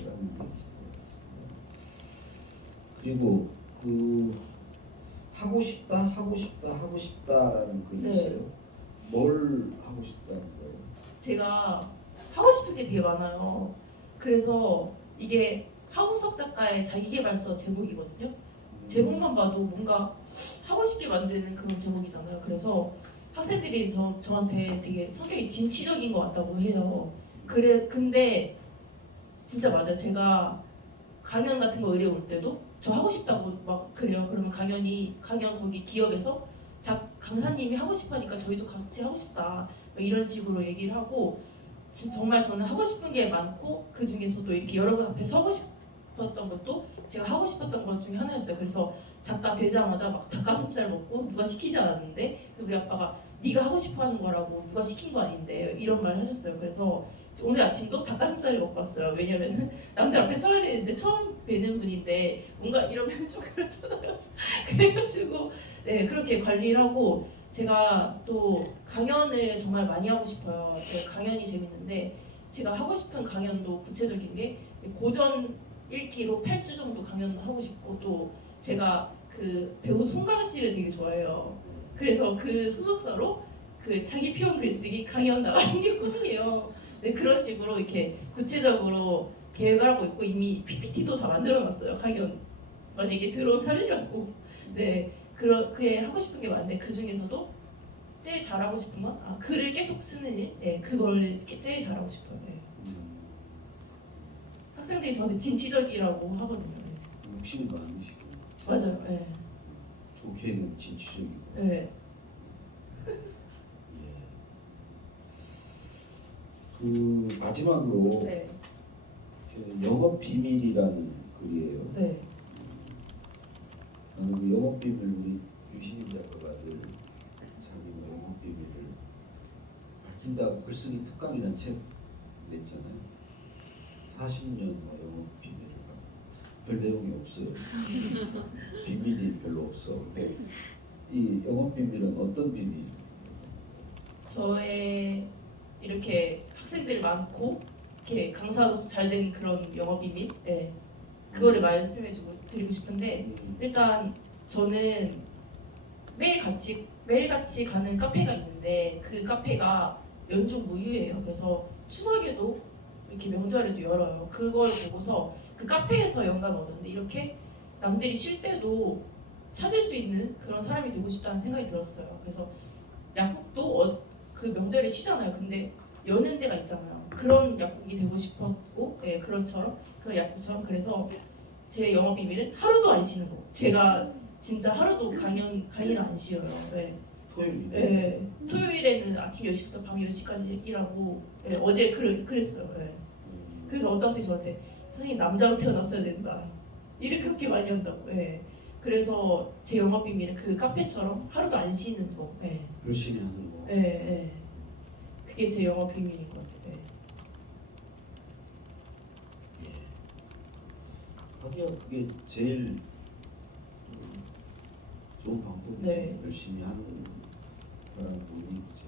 쓰라는 얘기신 것 같습니다. 그리고 그 하고 싶다라는 글이 네. 있어요. 뭘 하고 싶다는 거예요? 제가 하고 싶은 게 되게 많아요. 그래서 이게 하우석 작가의 자기계발서 제목이거든요. 제목만 봐도 뭔가 하고 싶게 만드는 그런 제목이잖아요. 그래서 학생들이 저한테 되게 성격이 진취적인 것 같다고 해요. 근데 진짜 맞아요. 제가 강연 같은 거 의뢰 올 때도 저 하고 싶다고 막 그래요. 그러면 강연 거기 기업에서 강사님이 하고 싶으니까 저희도 같이 하고 싶다. 뭐 이런 식으로 얘기를 하고 정말 저는 하고 싶은 게 많고 그 중에서도 이렇게 여러분 앞에서 하고 싶었던 것도 제가 하고 싶었던 것 중에 하나였어요. 그래서 작가 되자마자 막 닭가슴살 먹고 누가 시키지 않았는데 그래서 우리 아빠가 네가 하고 싶어하는 거라고 누가 시킨 거 아닌데 이런 말 하셨어요. 그래서 오늘 아침도 닭가슴살을 먹고 왔어요. 왜냐면은 남들 앞에 서야 되는데 처음 뵈는 분인데 뭔가 이러면 좀 그렇잖아요. 그래가지고 네 그렇게 관리를 하고 제가 또 강연을 정말 많이 하고 싶어요. 강연이 재밌는데 제가 하고 싶은 강연도 구체적인 게 고전 읽기로 8주 정도 강연하고 싶고 또 제가 그 배우 송강 씨를 되게 좋아해요. 그래서 그 소속사로 그 자기 표현 글쓰기 강연 나가는 게 꿈이에요. 네, 그런 식으로 이렇게 구체적으로 계획을 하고 있고 이미 PPT도 다 만들어놨어요. 강연 만약에 들어오면 하려고. 네, 그게 하고 싶은 게 많은데 그 중에서도 제일 잘하고 싶은 건 글을 계속 쓰는 일. 네, 그걸 제일 잘하고 싶어요. 네. 학생들이 저한테 진취적이라고 하거든요. 네. 욕심이 많으시고. 맞아요. 네. 좋게는 진취적이고. 네. 그 마지막으로 네. 그 영업 비밀이라는 글이에요. 네. 나는 그 영업 비밀 우리 유신인 작가가 늘 자기 영업 비밀을 밝힌다고 글쓰기 특강이라는 책 냈잖아요. 40년 영업 비밀을 별 내용이 없어요. 비밀이 별로 없어. 근데 이 영업 비밀은 어떤 비밀이에요? 저의 이렇게 학생들이 많고 이렇게 강사로서 잘 된 그런 영업 비밀, 네. 그거를 말씀해주고 드리고 싶은데 일단 저는 매일같이 가는 카페가 있는데 그 카페가 연중 무휴예요. 그래서 추석에도 이렇게 명절에도 열어요. 그걸 보고서 그 카페에서 영감을 얻었는데 이렇게 남들이 쉴 때도 찾을 수 있는 그런 사람이 되고 싶다는 생각이 들었어요. 그래서 약국도 그 명절에 쉬잖아요. 근데 여는 데가 있잖아요. 그런 약국이 되고 싶었고, 네, 그런 약국처럼. 그래서 제 영업 비밀은 하루도 안 쉬는 거. 제가 진짜 하루도 강의를 안 쉬어요. 네. 토요일. 네. 토요일에는 아침 10시부터 밤 10시까지 일하고, 네, 어제 그랬어요. 네. 그래서 어떤 선생님이 저한테 선생님 남자로 태어났어야 된다. 일을 그렇게 많이 한다고. 네. 그래서 제 영업 비밀은 그 카페처럼 하루도 안 쉬는 거. 네. 열심히 하는 거. 네, 네. 그게 제 영업 비밀인 것 같아요. 네. 하기야 그게 제일 좋은 방법이죠. 네. 열심히 하는 거라는 의미죠.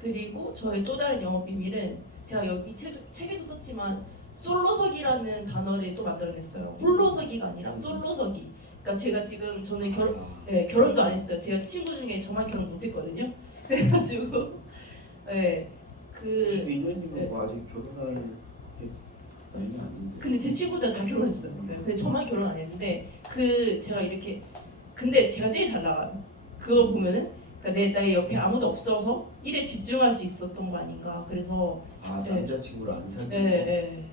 그리고 저의 또 다른 영업 비밀은 제가 여기 책에도 썼지만 솔로서기라는 단어를 또 만들어냈어요. 홀로서기가 아니라 솔로서기. 그러니까 제가 지금 저는 결혼도 안 했어요. 제가 친구 중에 저만 결혼 못했거든요. 그래가지고 네, 12년이면 네. 뭐 아직 결혼할 게 나이는 아닌데. 근데 제 친구들은 다 결혼했어요. 네, 근데 저만 결혼 안 했는데 제가 이렇게 근데 제가 제일 잘 나가요. 그걸 보면은 그러니까 내 옆에 아무도 없어서 일에 집중할 수 있었던 거 아닌가. 그래서 아 네. 남자친구를 안 사귀고. 예.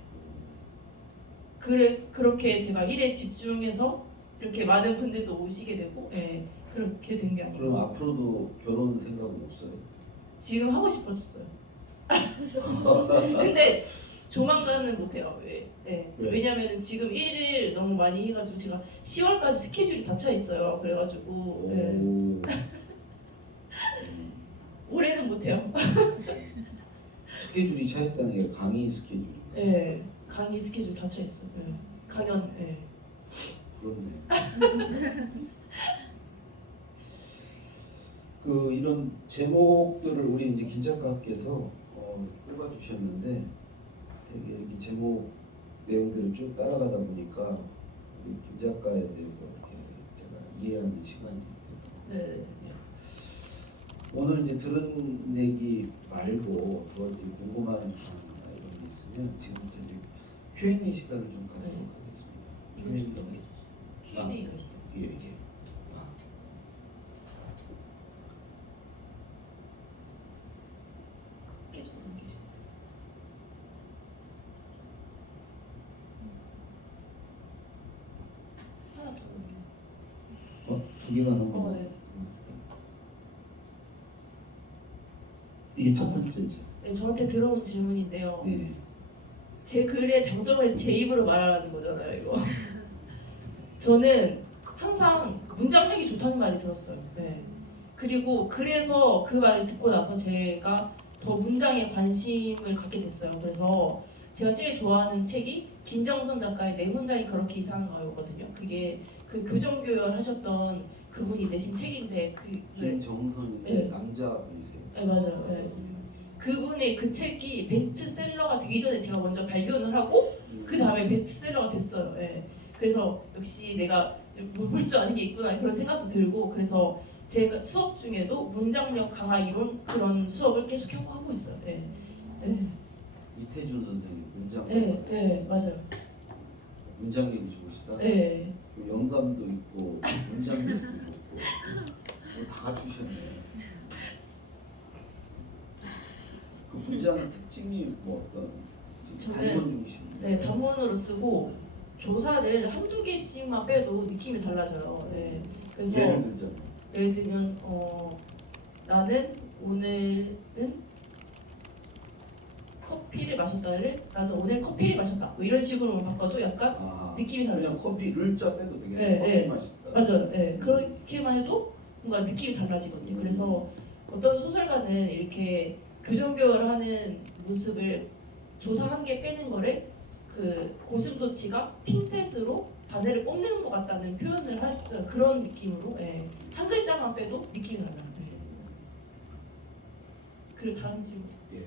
그렇게 제가 일에 집중해서 이렇게 많은 분들도 오시게 되고, 예, 그렇게 된 게 그럼 아니고 앞으로도 결혼 생각은 없어요? 지금 하고 싶어졌어요. 근데 조만간은 못해요. 왜? 예. 왜? 왜냐면은 지금 일을 너무 많이 해가지고 제가 10월까지 스케줄이 다 차 있어요. 그래가지고 오. 예. 올해는 못해요. 스케줄이 차있다는 게 강의 스케줄이. 예, 강의 스케줄 다 차 있어요. 예. 강연. 예. 부럽네. 그 이런 제목들을 우리 이제 김 작가께서 뽑아주셨는데 되게 이렇게 제목 내용들을 쭉 따라가다 보니까 우리 김 작가에 대해서 이렇게 제가 이해하는 시간이 됐어요. 네. 오늘 이제 들은 얘기 말고 더 이제 궁금한 사항이나 이런 게 있으면 지금부터 이제 Q&A 시간을 좀 갖도록 네. 하겠습니다. 이거 좀 넘겨주세요. Q&A가 있어요. 예, 예. 아. 계속 넘기세요. 하나 더 넘겨요. 두 개가 넘어. 네. 이게 첫 번째죠. 네, 저한테 들어온 질문인데요. 네. 제 글의 장점을 제 입으로 말하라는 거잖아요, 이거. 저는 항상 문장력이 좋다는 말이 들었어요. 네. 그리고 그래서 그 말을 듣고 나서 제가 더 문장에 관심을 갖게 됐어요. 그래서 제가 제일 좋아하는 책이 김정선 작가의 내 문장이 그렇게 이상한가요거든요. 그게 그 교정교열 하셨던 그분이 내신 책인데 김정선인데 네. 남자분이세요? 네, 맞아요. 네. 그분의 그 책이 베스트셀러가 되기 전에 제가 먼저 발견을 하고 그 다음에 베스트셀러가 됐어요. 예. 그래서 역시 내가 볼 줄 아는 게 있구나 그런 생각도 들고 그래서 제가 수업 중에도 문장력 강화 이론 그런 수업을 계속 하고 있어요. 예. 예. 이태준 선생님 문장. 예. 예. 맞아요. 문장력이 좋으시다. 예. 그 영감도 있고 문장력도 있고 다 갖추셨네. 그 문장의 특징이 뭐 어떤 저는 단문 중심. 네, 단문으로 쓰고 조사를 한두 개씩만 빼도 느낌이 달라져요. 네. 그래서 예를 들자면 예를 들면 나는 오늘은 커피를 마셨다를 나는 오늘 커피를 마셨다 뭐 이런 식으로 바꿔도 약간 느낌이 달라요. 그냥 커피를 짜 빼도 되겠네. 네, 커피 네. 맛있다. 맞아요. 네. 그렇게만 해도 뭔가 느낌이 달라지거든요. 그래서 어떤 소설가는 이렇게 교정교열하는 모습을 조사 한 개 빼는 거를 그 고슴도치가 핀셋으로 바늘을 꼽는 것 같다는 표현을 하셨어요. 그런 느낌으로 예. 한 글자만 빼도 느낌이 달라요. 예. 그리고 다른 질문. 예.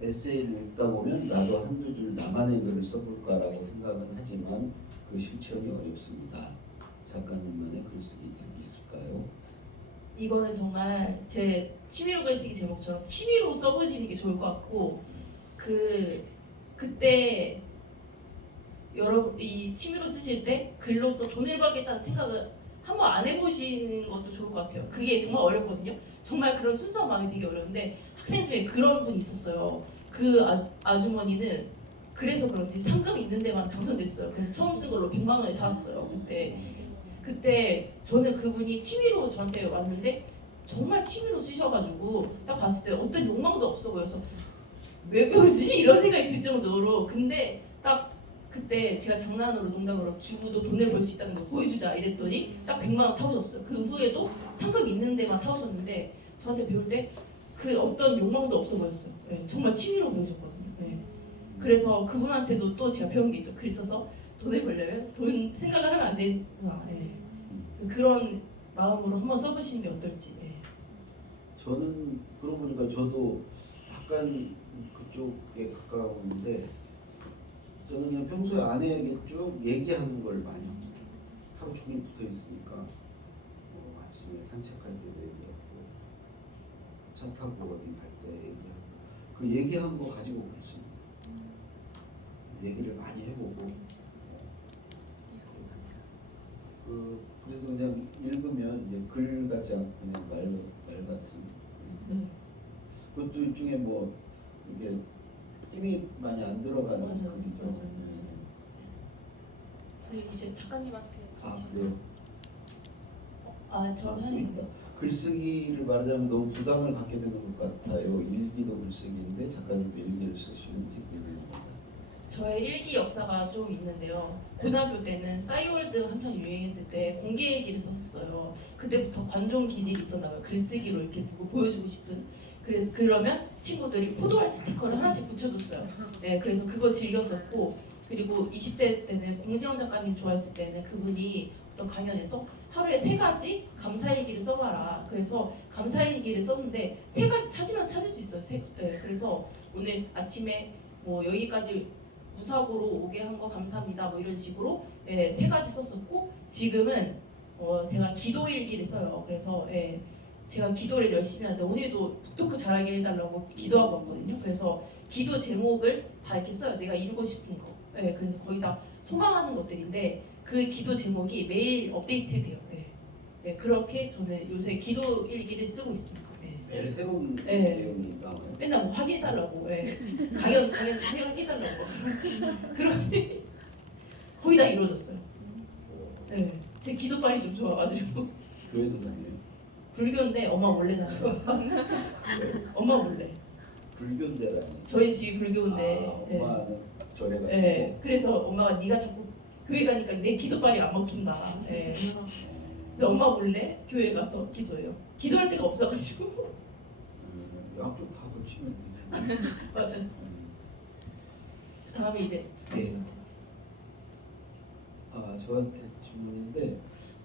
에세이를 읽다 보면 나도 한두 줄 나만의 글을 써볼까라고 생각은 하지만 그 실천이 어렵습니다. 작가님만의 글쓰기 팁이 있을까요? 이거는 정말 제 취미로 글쓰기 제목처럼 취미로 써보시는 게 좋을 것 같고 그때 여러분 이 취미로 쓰실 때 글로써 돈을 벌겠다는 생각을 한번 안 해보시는 것도 좋을 것 같아요. 그게 정말 어렵거든요. 정말 그런 순수한 마음이 되게 어려운데 학생 중에 그런 분이 있었어요. 그 아주머니는 그래서 그런지 상금 있는 데만 당선됐어요. 그래서 처음 쓴 걸로 100만 원에 탔어요. 그때 저는 그분이 취미로 저한테 왔는데 정말 취미로 쓰셔가지고 딱 봤을 때 어떤 욕망도 없어 보여서 왜 그러지? 이런 생각이 들 정도로 근데 딱 그때 제가 장난으로 농담으로 주부도 돈을 벌 수 있다는 걸 보여주자 이랬더니 딱 100만 원 타오셨어요. 그 후에도 상금 있는 데만 타오셨는데 저한테 배울 때 그 어떤 욕망도 없어 보였어요. 네, 정말 취미로 배우셨거든요. 네. 그래서 그분한테도 또 제가 배운 게 있죠. 글 써서 돈을 벌려면 돈 생각을 하면 안 되구나. 네. 그런 마음으로 한번 써보시는 게 어떨지. 네. 저는 그러고 보니까 저도 약간 그쪽에 가까운데 저는 그냥 평소에 아내에게 쭉 얘기하는 걸 많이 합니다. 하루 종일 붙어 있으니까 뭐 아침에 산책할 때도 얘기하고 차 타고 어디 갈 때 얘기하고 그 얘기한 거 가지고 그렇습니다. 얘기를 많이 해보고 그래서 그냥 읽으면 이제 글 같지 않고 그냥 말 같은. 네. 그것도 일종의 뭐 이게 힘이 많이 안 들어가는 맞아요. 글이죠. 맞아요. 네. 우리 이제 작가님한테 아 그래요? 아 또 저는 있다. 글쓰기를 말하자면 너무 부담을 갖게 되는 것 같아요. 일기도 글쓰기인데 작가님도 일기를 쓰시는지 모르겠습니다. 저의 일기 역사가 좀 있는데요. 고등학교 때는 싸이월드 한창 유행했을 때 공개 일기를 썼었어요. 그때부터 관종 기질이 있었나 봐요. 글쓰기로 이렇게 보여주고 싶은. 그러면 친구들이 포도알 스티커를 하나씩 붙여줬어요. 네, 그래서 그거 즐겼었고, 그리고 20대 때는 공지영 작가님 좋아했을 때는 그분이 어떤 강연에서 하루에 3가지 감사일기를 써봐라. 그래서 감사일기를 썼는데 3가지 찾으면 찾을 수 있어요. 네, 그래서 오늘 아침에 뭐 여기까지 무사고로 오게 한 거 감사합니다. 뭐 이런 식으로 3가지 썼었고, 지금은 제가 기도일기를 써요. 그래서 제가 기도를 열심히 하는데 오늘도 북토크 잘하게 해달라고 기도하고 왔거든요. 그래서 기도 제목을 다 이렇게 써요. 내가 이루고 싶은 거. 그래서 거의 다 소망하는 것들인데 그 기도 제목이 매일 업데이트돼요. 그렇게 저는 요새 기도 일기를 쓰고 있습니다. 매일 새로운 네. 내용이 나와요. 맨날 뭐 확인해달라고, 강연 확인해달라고. 그런데 거의 다 이루어졌어요. 제 기도빨이 좀 좋아가지고. 교회도 다녀요. 불교인데 엄마 몰래 다녀요. 엄마 몰래. 불교인데라니. 저희 집이 불교인데. 엄마는 절에 가시고. 그래서 엄마가 네가 자꾸 교회 가니까 내 기도빨이 안 먹힌다. 그래서 엄마 몰래 교회 가서 기도해요. 기도할 데가 없어가지고. 양쪽 다 걸치면 돼. 맞아. 다음에 이제. 네. 저한테 질문인데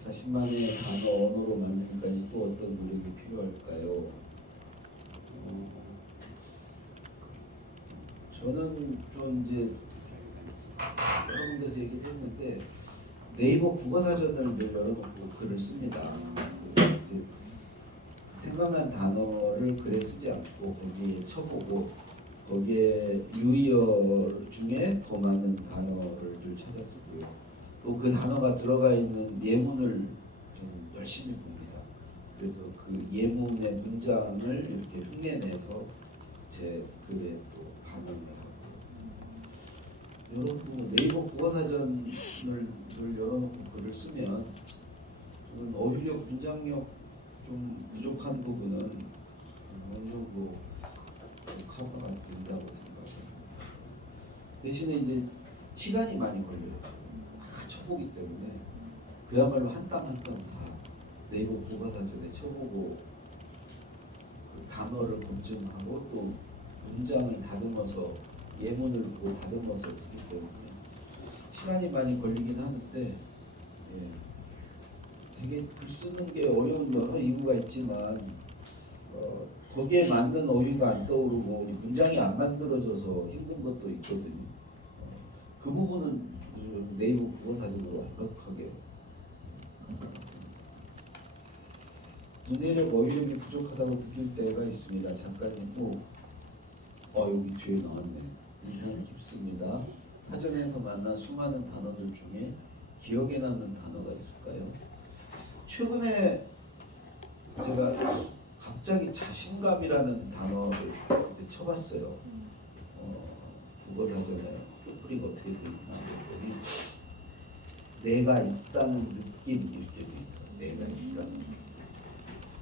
자신만의 단어 언어로 만들기까지 또 어떤 노력이 필요할까요? 저는 좀 이제 여러 군데서 얘기를 했는데 네이버 국어사전을 늘 열어놓고 글을 씁니다. 이제 생각난 단어를 글에 쓰지 않고 거기에 쳐보고 거기에 유의어 중에 더 많은 단어를 늘 찾아 쓰고요. 또 그 단어가 들어가 있는 예문을 좀 열심히 봅니다. 그래서 그 예문의 문장을 이렇게 흉내내서 제 글에 또 반영을 하고. 여러분 네이버 국어사전을 늘 열어놓고 글을 쓰면 저는 어휘력, 문장력 좀 부족한 부분은 어느 정도 커버가 된다고 생각합니다. 대신에 이제 시간이 많이 걸려요. 다 쳐보기 때문에 그야말로 한 땀 한 땀 다 네이버 국어사전에 쳐보고 그 단어를 검증하고 또 문장을 다듬어서 예문을 보고 다듬어서 쓰기 때문에 시간이 많이 걸리긴 하는데 되게 글 쓰는 게 어려운 여러 이유가 있지만 거기에 맞는 어휘가 안 떠오르고 문장이 안 만들어져서 힘든 것도 있거든요. 그 부분은 네이버 국어사전으로 완벽하게 문해력 어휘력이 부족하다고 느낄 때가 있습니다. 작가님도 여기 뒤에 나왔네. 인상 깊습니다. 사전에서 만난 수많은 단어들 중에 기억에 남는 단어가 있을까요? 최근에 제가 갑자기 자신감이라는 단어를 그때 쳐봤어요. 국어사전에 뜻풀이가 어떻게 되나 했더니 내가 있다는 느낌 이렇게 돼 있다. 내가 있다는 느낌.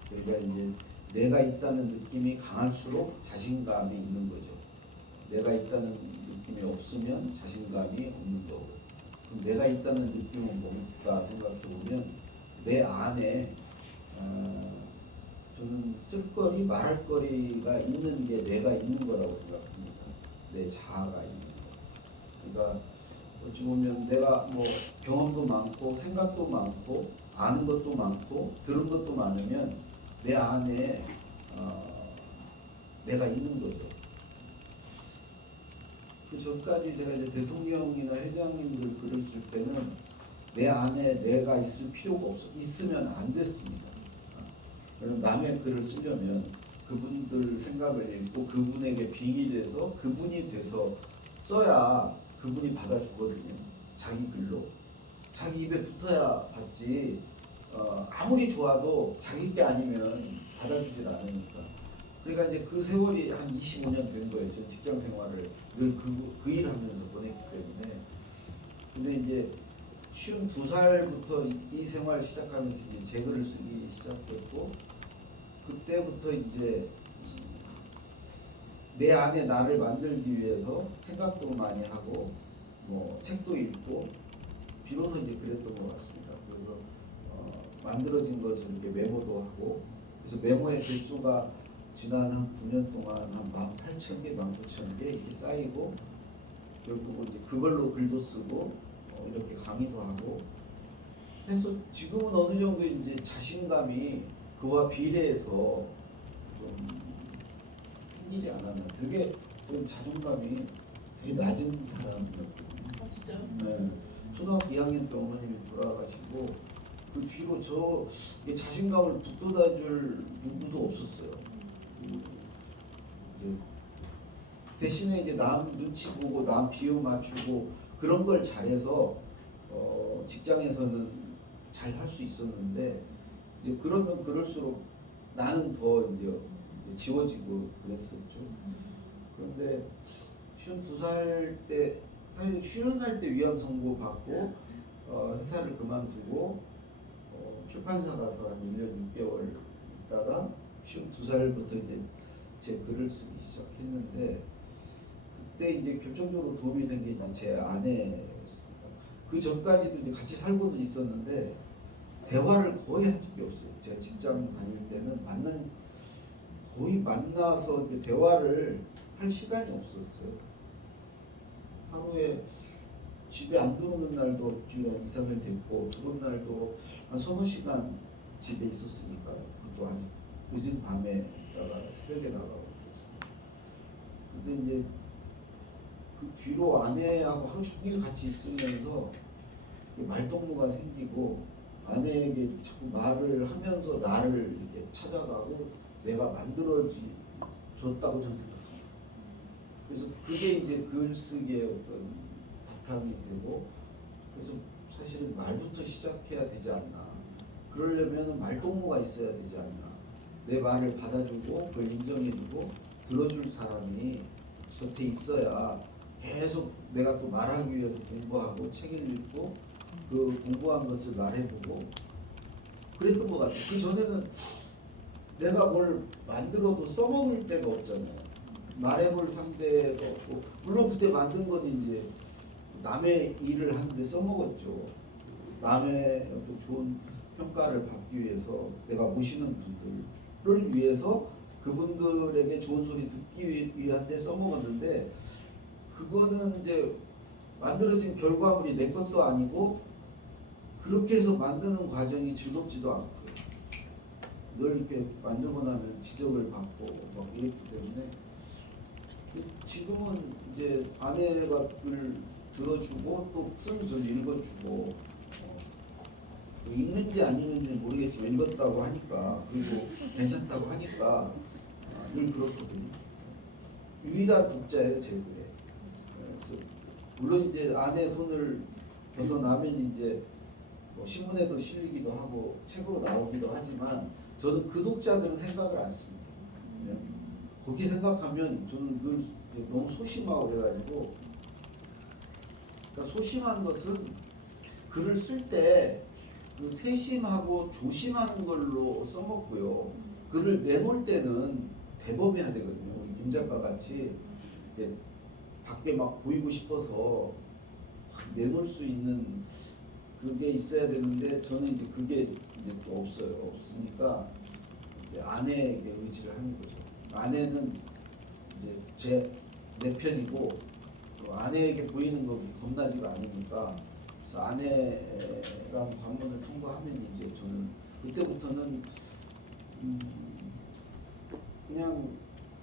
그러니까 이제 내가 있다는 느낌이 강할수록 자신감이 있는 거죠. 내가 있다는 느낌이 없으면 자신감이 없는 거고. 그럼 내가 있다는 느낌은 뭘까 생각해 보면 내 안에 저는 쓸거리, 말할 거리가 있는 게 내가 있는 거라고 생각합니다. 내 자아가 있는 거. 그러니까 어찌 보면 내가 뭐 경험도 많고 생각도 많고 아는 것도 많고 들은 것도 많으면 내 안에 내가 있는 거죠. 그 전까지 제가 이제 대통령이나 회장님들 글을 쓸 때는 내 안에 내가 있을 필요가 없어. 있으면 안 됐습니다. 그럼 남의 글을 쓰려면 그분들 생각을 읽고 그분에게 빙의 돼서 그분이 돼서 써야 그분이 받아주거든요. 자기 글로. 자기 입에 붙어야 받지. 아무리 좋아도 자기 게 아니면 받아주질 않으니까. 그러니까 이제 그 세월이 한 25년 된 거예요. 저 직장 생활을 늘 그 일하면서 보냈기 때문에. 근데 이제 52살부터 이 생활을 시작하면서 이제 제 글을 쓰기 시작했고, 그때부터 이제 내 안에 나를 만들기 위해서 생각도 많이 하고 뭐 책도 읽고 비로소 이제 그랬던 것 같습니다. 그래서 만들어진 것을 이렇게 메모도 하고, 그래서 메모의 개수가 지난 한 9년 동안 한 18,000개, 19,000개 이렇게 쌓이고, 결국은 이제 그걸로 글도 쓰고 이렇게 강의도 하고 해서 지금은 어느 정도 이제 자신감이 그와 비례해서 좀 생기지 않았나. 되게 좀 자존감이 되게 낮은 사람이었거든요. 진짜요? 네. 초등학교 2학년 때 어머님이 돌아가시고 그 뒤로 저 자신감을 북돋아줄 누구도 없었어요. 이제 대신에 이제 남 눈치 보고 남 비유 맞추고 그런 걸 잘해서 직장에서는 잘 살 수 있었는데, 이제 그러면 그럴수록 나는 더 이제 지워지고 그랬었죠. 그런데 52살 때, 사실 50살 때 위암 선고 받고 회사를 그만두고 출판사 가서 한 1년 6개월 있다가 52살부터 이제 제 글을 쓰기 시작했는데, 그때 이제 결정적으로 도움이 된 게 제 아내였습니다. 그 전까지도 이제 같이 살고는 있었는데 대화를 거의 한 적이 없어요. 제가 직장 다닐 때는 거의 만나서 이제 대화를 할 시간이 없었어요. 하루에 집에 안 들어오는 날도 주에 2~3일 됐고, 들어온 날도 한 서너 시간 집에 있었으니까요. 그것도 한 늦은 밤에 나가 새벽에 나가고 그랬어요. 근데 이제 그 뒤로 아내하고 하루 종일 같이 있으면서 말동무가 생기고, 아내에게 자꾸 말을 하면서 나를 이렇게 찾아가고 내가 만들어줬다고 저는 생각합니다. 그래서 그게 이제 글쓰기의 어떤 바탕이 되고, 그래서 사실은 말부터 시작해야 되지 않나. 그러려면 말동무가 있어야 되지 않나. 내 말을 받아주고 그걸 인정해주고 들어줄 사람이 곁에 있어야 계속 내가 또 말하기 위해서 공부하고 책을 읽고 그 공부한 것을 말해보고 그랬던 것 같아요. 그 전에는 내가 뭘 만들어도 써먹을 데가 없잖아요. 말해볼 상대도 없고, 물론 그때 만든 건 이제 남의 일을 하는데 써먹었죠. 남의 어떤 좋은 평가를 받기 위해서 내가 모시는 분들을 위해서 그분들에게 좋은 소리 듣기 위한데 써먹었는데, 그거는 이제 만들어진 결과물이 내 것도 아니고 그렇게 해서 만드는 과정이 즐겁지도 않고 늘 이렇게 만들고 나면 지적을 받고 막 이랬기 때문에, 지금은 이제 아내가 글 들어주고 또 쓴 글 읽어주고 읽는지 안 읽는지 모르겠지만 읽었다고 하니까, 그리고 괜찮다고 하니까 늘 그렇거든요. 유일한 독자예요, 제 글에. 그래서 물론 이제 아내 손을 벗어나면 이제 뭐 신문에도 실리기도 하고 책으로 나오기도 하지만 저는 그 독자들은 생각을 안 씁니다. 그냥 거기 생각하면 저는 늘 너무 소심하고 그래가지고, 그러니까 소심한 것은 글을 쓸 때 그 세심하고 조심하는 걸로 써먹고요. 글을 내놓을 때는 대범해야 되거든요. 우리 김 작가 같이 밖에 막 보이고 싶어서 내놓을 수 있는 그게 있어야 되는데, 저는 이제 그게 이제 또 없어요. 없으니까 이제 아내에게 의지를 하는 거죠. 아내는 이제 내 편이고 또 아내에게 보이는 거 겁나지가 않으니까, 그래서 아내랑 관문을 통과하면 이제 저는 그때부터는 그냥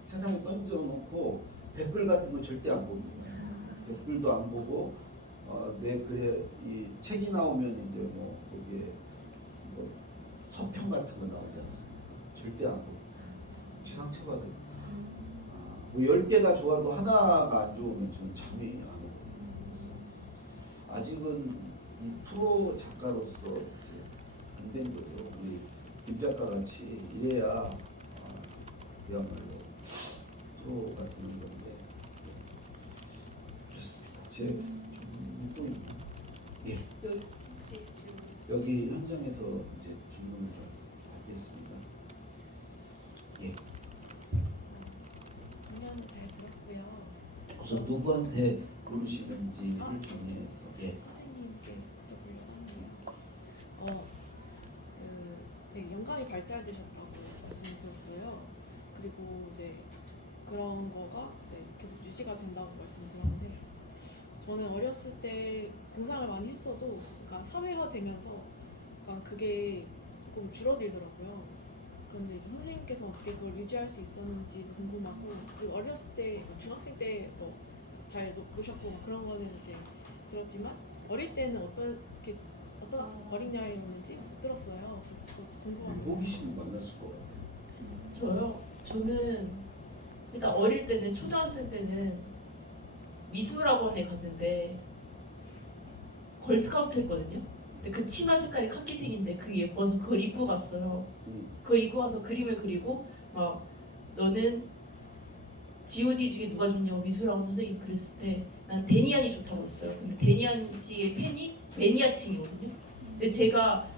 세상에 던져놓고 댓글 같은 거 절대 안 봅니다. 댓글도 안 보고 내 글에 이 책이 나오면 이제 뭐 거기에 뭐 서평 같은 거 나오지 않습니까? 절대 안 보고 상처받아요. 뭐 10개가 좋아도 하나가 안 좋으면 저는 잠이 안 오거든요. 아직은 이 프로 작가로서 이제 안 된 거죠. 우리 김 작가 같이 이래야 그야말로 프로가 되는 건데 그렇습니다. 제 또 있나? 예. 여기 혹시 지금 여기 현장에서 이제 질문을 좀 받겠습니다. 예. 강연 잘 들었고요. 우선 누구한테 물으시는지를 정해서 예. 선생님께 여쭤보려고 하네요. 네, 영감이 발달되셨다고 말씀드렸어요. 그리고 이제 그런 거가 이제 계속 유지가 된다고 말씀드렸는데, 저는 어렸을 때 공상을 많이 했어도, 그러니까 사회화되면서, 그러니까 그게 조금 줄어들더라고요. 그런데 이제 선생님께서 어떻게 그걸 유지할 수 있었는지 궁금하고, 그 어렸을 때 중학생 때 뭐 잘 노셨고 막 그런 거는 이제 들었지만 어릴 때는 어떤 어린아이였는지 못 들었어요. 그래서 그것도 궁금합니다. 호기심 만났을 것 같아요. 저요? 저는 일단 어릴 때는 초등학생 때는 미술학원에 갔는데 걸스카우트 했거든요. 근데 그 치마 색깔이 카키색인데 그게 예뻐서 그걸 입고 갔어요. 그걸 입고 가서 그림을 그리고 막 너는 G.O.D 중에 누가 좋냐고 미술학원 선생님이 그랬을 때 난 데니안이 좋다고 했어요. 근데 데니안 씨의 팬이 매니아층이거든요. 근데 제가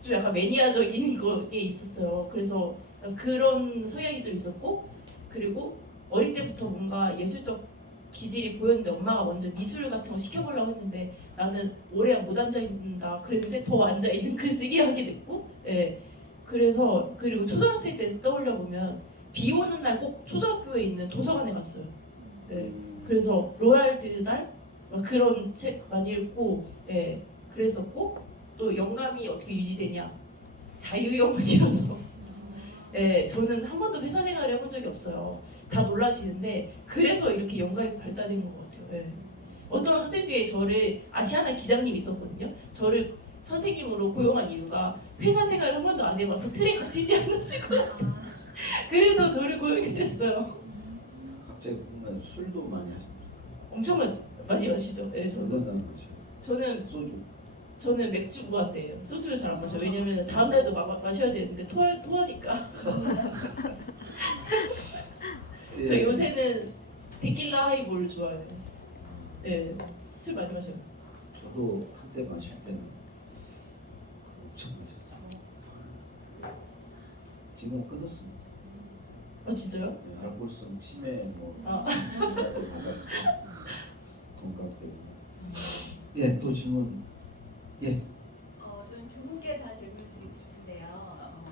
좀 약간 매니아적인 게 있었어요. 그래서 그런 성향이 좀 있었고, 그리고 어릴 때부터 뭔가 예술적 기질이 보였는데 엄마가 먼저 미술 같은 거 시켜보려고 했는데 나는 오래 못 앉아있는다 그랬는데 더 앉아있는 글쓰기 하게 됐고, 예. 그래서 그리고 초등학생 때 떠올려 보면 비 오는 날 꼭 초등학교에 있는 도서관에 갔어요. 예. 그래서 로얄드 날 막 그런 책 많이 읽고, 예. 그랬었고, 또 영감이 어떻게 유지되냐? 자유영혼이라서. 네, 저는 한 번도 회사 생활을 해본 적이 없어요. 다 놀라시는데 그래서 이렇게 영감이 발달된 것 같아요. 네. 어떤 학생 중에 저를 아시아나 기장님이 있었거든요. 저를 선생님으로 고용한 이유가 회사 생활을 한 번도 안 해봐서 틀에 갇히지 않으시고 그래서 저를 고용했댔어요. 갑자기 보면 술도 많이 하십니까? 엄청 많이 마시죠. 네, 얼마나 마셔요? 저는 소주. 저는 맥주 무한대예요. 소주를 잘 안 마셔요. 왜냐면 다음 날도 마셔야 되는데 토하니까. 예. 저 요새는 데킬라 하이볼 좋아해요. 네, 술 많이 마셔요. 저도 한때 마실 때는 엄청 마셨어요. 지금 끊었습니다. 아 진짜요? 네, 알코올성 치매 뭐 아. 진단을 받았고 건강 때문에. 예, 또 질문. 예. 저는 두 분께 다 질문 드리고 싶은데요.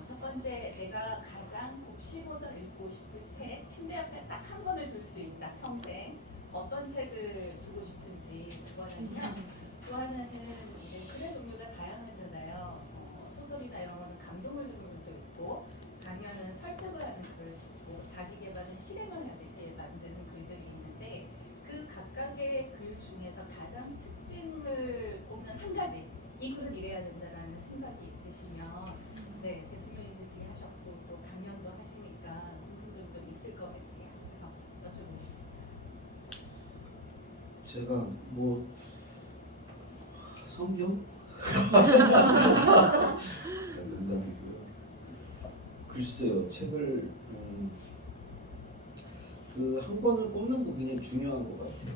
첫 번째, 내가 가장 곱씹어서 읽고 싶은 책, 침대 옆에 딱 한 권을 둘 수 있다, 평생. 어떤 책을 두고 싶은지. 두 번은요. 또 하나는 이제 글의 종류가 다양하잖아요. 소설이나 이런 거는 감동을 주는 것도 있고, 강연은 설득을 하는 글도 있고, 자기 개발은 실행을 하게 만드는 글들이 있는데, 그 각각의 글 중에서 가장 특징을 꼽는 한 가지, 이 글은 이래야 된다라는 생각이 있으시면, 네, 대통령님이 하셨고 또 강연도 하시니까 궁금증 좀 있을 것 같아요. 그래서 여쭤보고 싶었어요. 제가 뭐 성경? 농담이고요. 글쎄요, 책을 그 한 권을 꼽는 거 굉장히 중요한 것 같아요.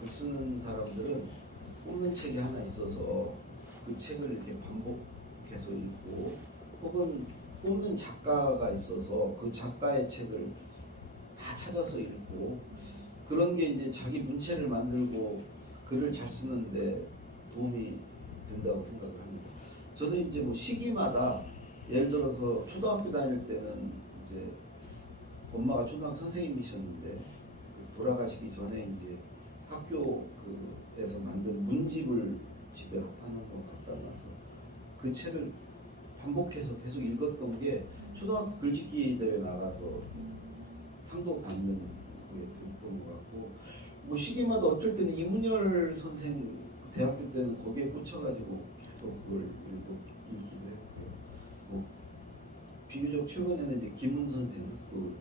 글 쓰는 사람들은 꼽는 책이 하나 있어서 그 책을 이렇게 반복해서 읽고, 혹은 꼽는 작가가 있어서 그 작가의 책을 다 찾아서 읽고, 그런 게 이제 자기 문체를 만들고 글을 잘 쓰는데 도움이 된다고 생각을 합니다. 저는 이제 뭐 시기마다, 예를 들어서 초등학교 다닐 때는 이제 엄마가 초등학교 선생님이셨는데 돌아가시기 전에 이제 학교 그에서 만든 문집을 집에 하는 거 갖다 놔서 그 책을 반복해서 계속 읽었던 게 초등학교 글짓기 대회 나가서 상도 받는 거에 됐던 것 같고, 뭐 시기마다 어쩔 때는 이문열 선생 대학교 때는 거기에 꽂혀가지고 계속 그걸 읽기도 했고, 뭐 비교적 최근에는 이제 김훈 선생 그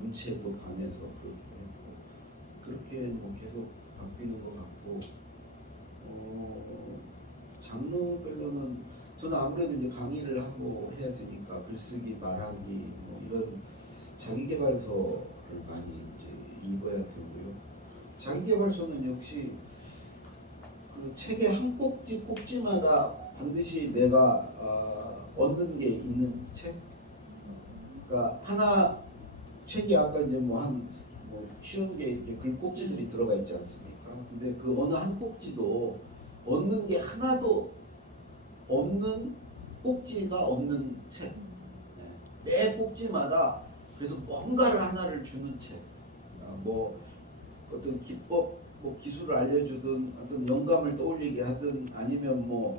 문체도 반해서 그렇게 했고, 그렇게 뭐 계속 바뀌는 것 같고, 장르별로는 저는 아무래도 이제 강의를 하고 해야 되니까 글쓰기, 말하기 뭐 이런 자기계발서를 많이 이제 읽어야 되고요. 자기계발서는 역시 그 책의 한 꼭지 꼭지마다 반드시 내가 얻는 게 있는 책. 그러니까 하나 책이 아까 이제 뭐 쉬운 게 이렇게 글 꼭지들이 들어가 있지 않습니까? 근데 그 어느 한 꼭지도 얻는 게 하나도 없는 꼭지가 없는 책. 매 꼭지마다 그래서 뭔가를 하나를 주는 책. 뭐 어떤 기법, 뭐 기술을 알려주든 어떤 영감을 떠올리게 하든 아니면 뭐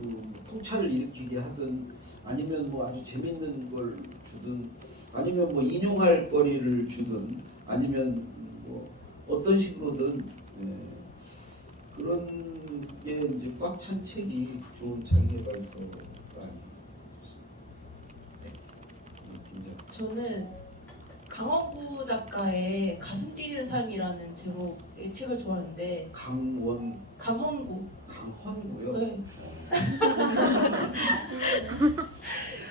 그 통찰을 일으키게 하든 아니면 뭐 아주 재밌는 걸 주든 아니면 뭐 인용할 거리를 주든 아니면 뭐 어떤 식으로든 그런 게 이제 꽉 찬 책이 좋은 자기계발서가 아니에요. 네. 굉장히. 저는 강원구 작가의 가슴 뛰는 삶이라는 제목의 책을 좋아하는데 강헌구요? 네.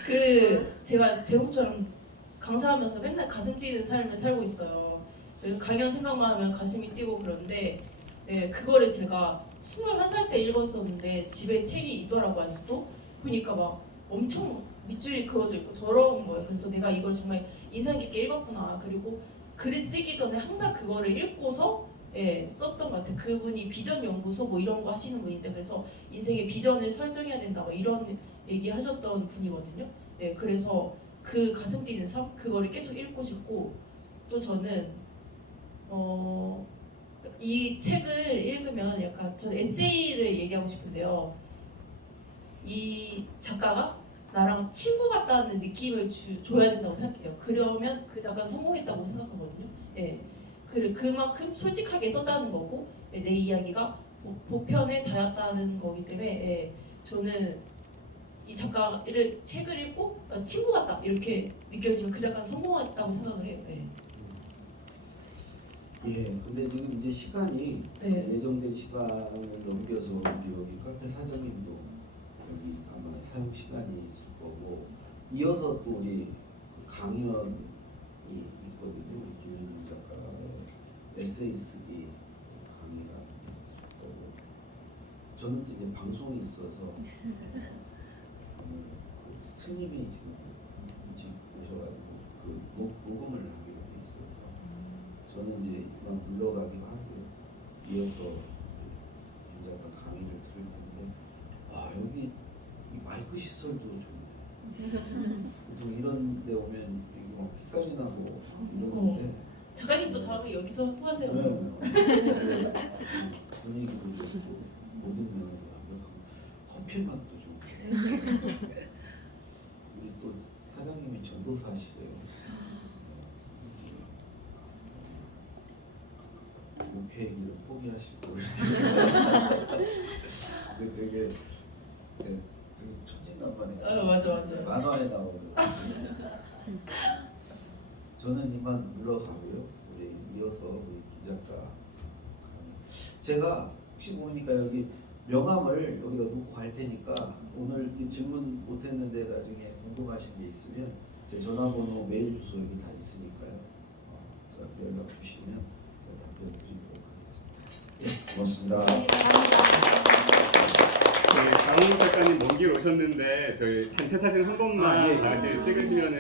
그 제가 제목처럼 강사하면서 맨날 가슴 뛰는 삶을 살고 있어요. 그래서 강연 생각만 하면 가슴이 뛰고 그런데 네, 그거를 제가 21살 때 읽었었는데 집에 책이 있더라고 아직도. 보니까 막 엄청 밑줄이 그어져 있고 더러운 거예요. 그래서 내가 이걸 정말 인상 깊게 읽었구나. 그리고 글을 쓰기 전에 항상 그거를 읽고서 썼던 것 같아요. 그분이 비전 연구소 뭐 이런 거 하시는 분인데 그래서 인생의 비전을 설정해야 된다 뭐 이런 얘기 하셨던 분이거든요. 네, 그래서 그 가슴 뛰는 삶 그거를 계속 읽고 싶고 또 저는 이 책을 읽으면 약간 저는 에세이를 얘기하고 싶은데요. 이 작가가 나랑 친구 같다는 느낌을 줘야 된다고 생각해요. 그러면 그 작가는 성공했다고 생각하거든요. 예. 그만큼 솔직하게 썼다는 거고 내 이야기가 보편에 닿았다는 거기 때문에 저는 이 작가를 책을 읽고 친구 같다 이렇게 느껴지면 그 작가는 성공했다고 생각을 해요. 예, 근데 지금 이제 시간이 네. 예정된 시간을 넘겨서 우리 여기 카페 사장님도 여기 아마 사용 시간이 있을 거고 이어서 또 우리 강연이 있거든요. 우리 김윤희 작가의 에세이 쓰기 강의가 있을 거고 저는 이제 방송이 있어서 그 스님이 지금 일찍 오셔가지고 그 녹음을 하기로 돼 있어서 저는 이제 그만 물러가기로 하고요. 이어서 김 작가 강의를 들을 텐데 여기 이 마이크 시설도 좋네. 보통 이런 데 오면 여기 뭐 픽사리 나고 이러는데 작가님도 다음에 여기서 하세요. 분위기도 좋고 모든 면에서 완벽하고 커피 맛도 좋고 우리 또 사장님이 전도사시래요. 목회 얘기를 포기하시고 근데 되게 천진난만해. 맞아. 만화에 나오고. 저는 이만 물러가고요. 우리 이어서 우리 김 작가. 제가 혹시 모르니까 여기 명함을 여기다 놓고 갈 테니까 오늘 질문 못했는데 나중에 궁금하신 게 있으면 제 전화번호, 메일 주소 여기 다 있으니까요. 저한테 연락 주시면 제가 답변 드리도록 하겠습니다. 예, 고맙습니다. 강훈 작가님 먼 길 오셨는데 저희 단체 사진 한 번만 예. 다시 찍으시면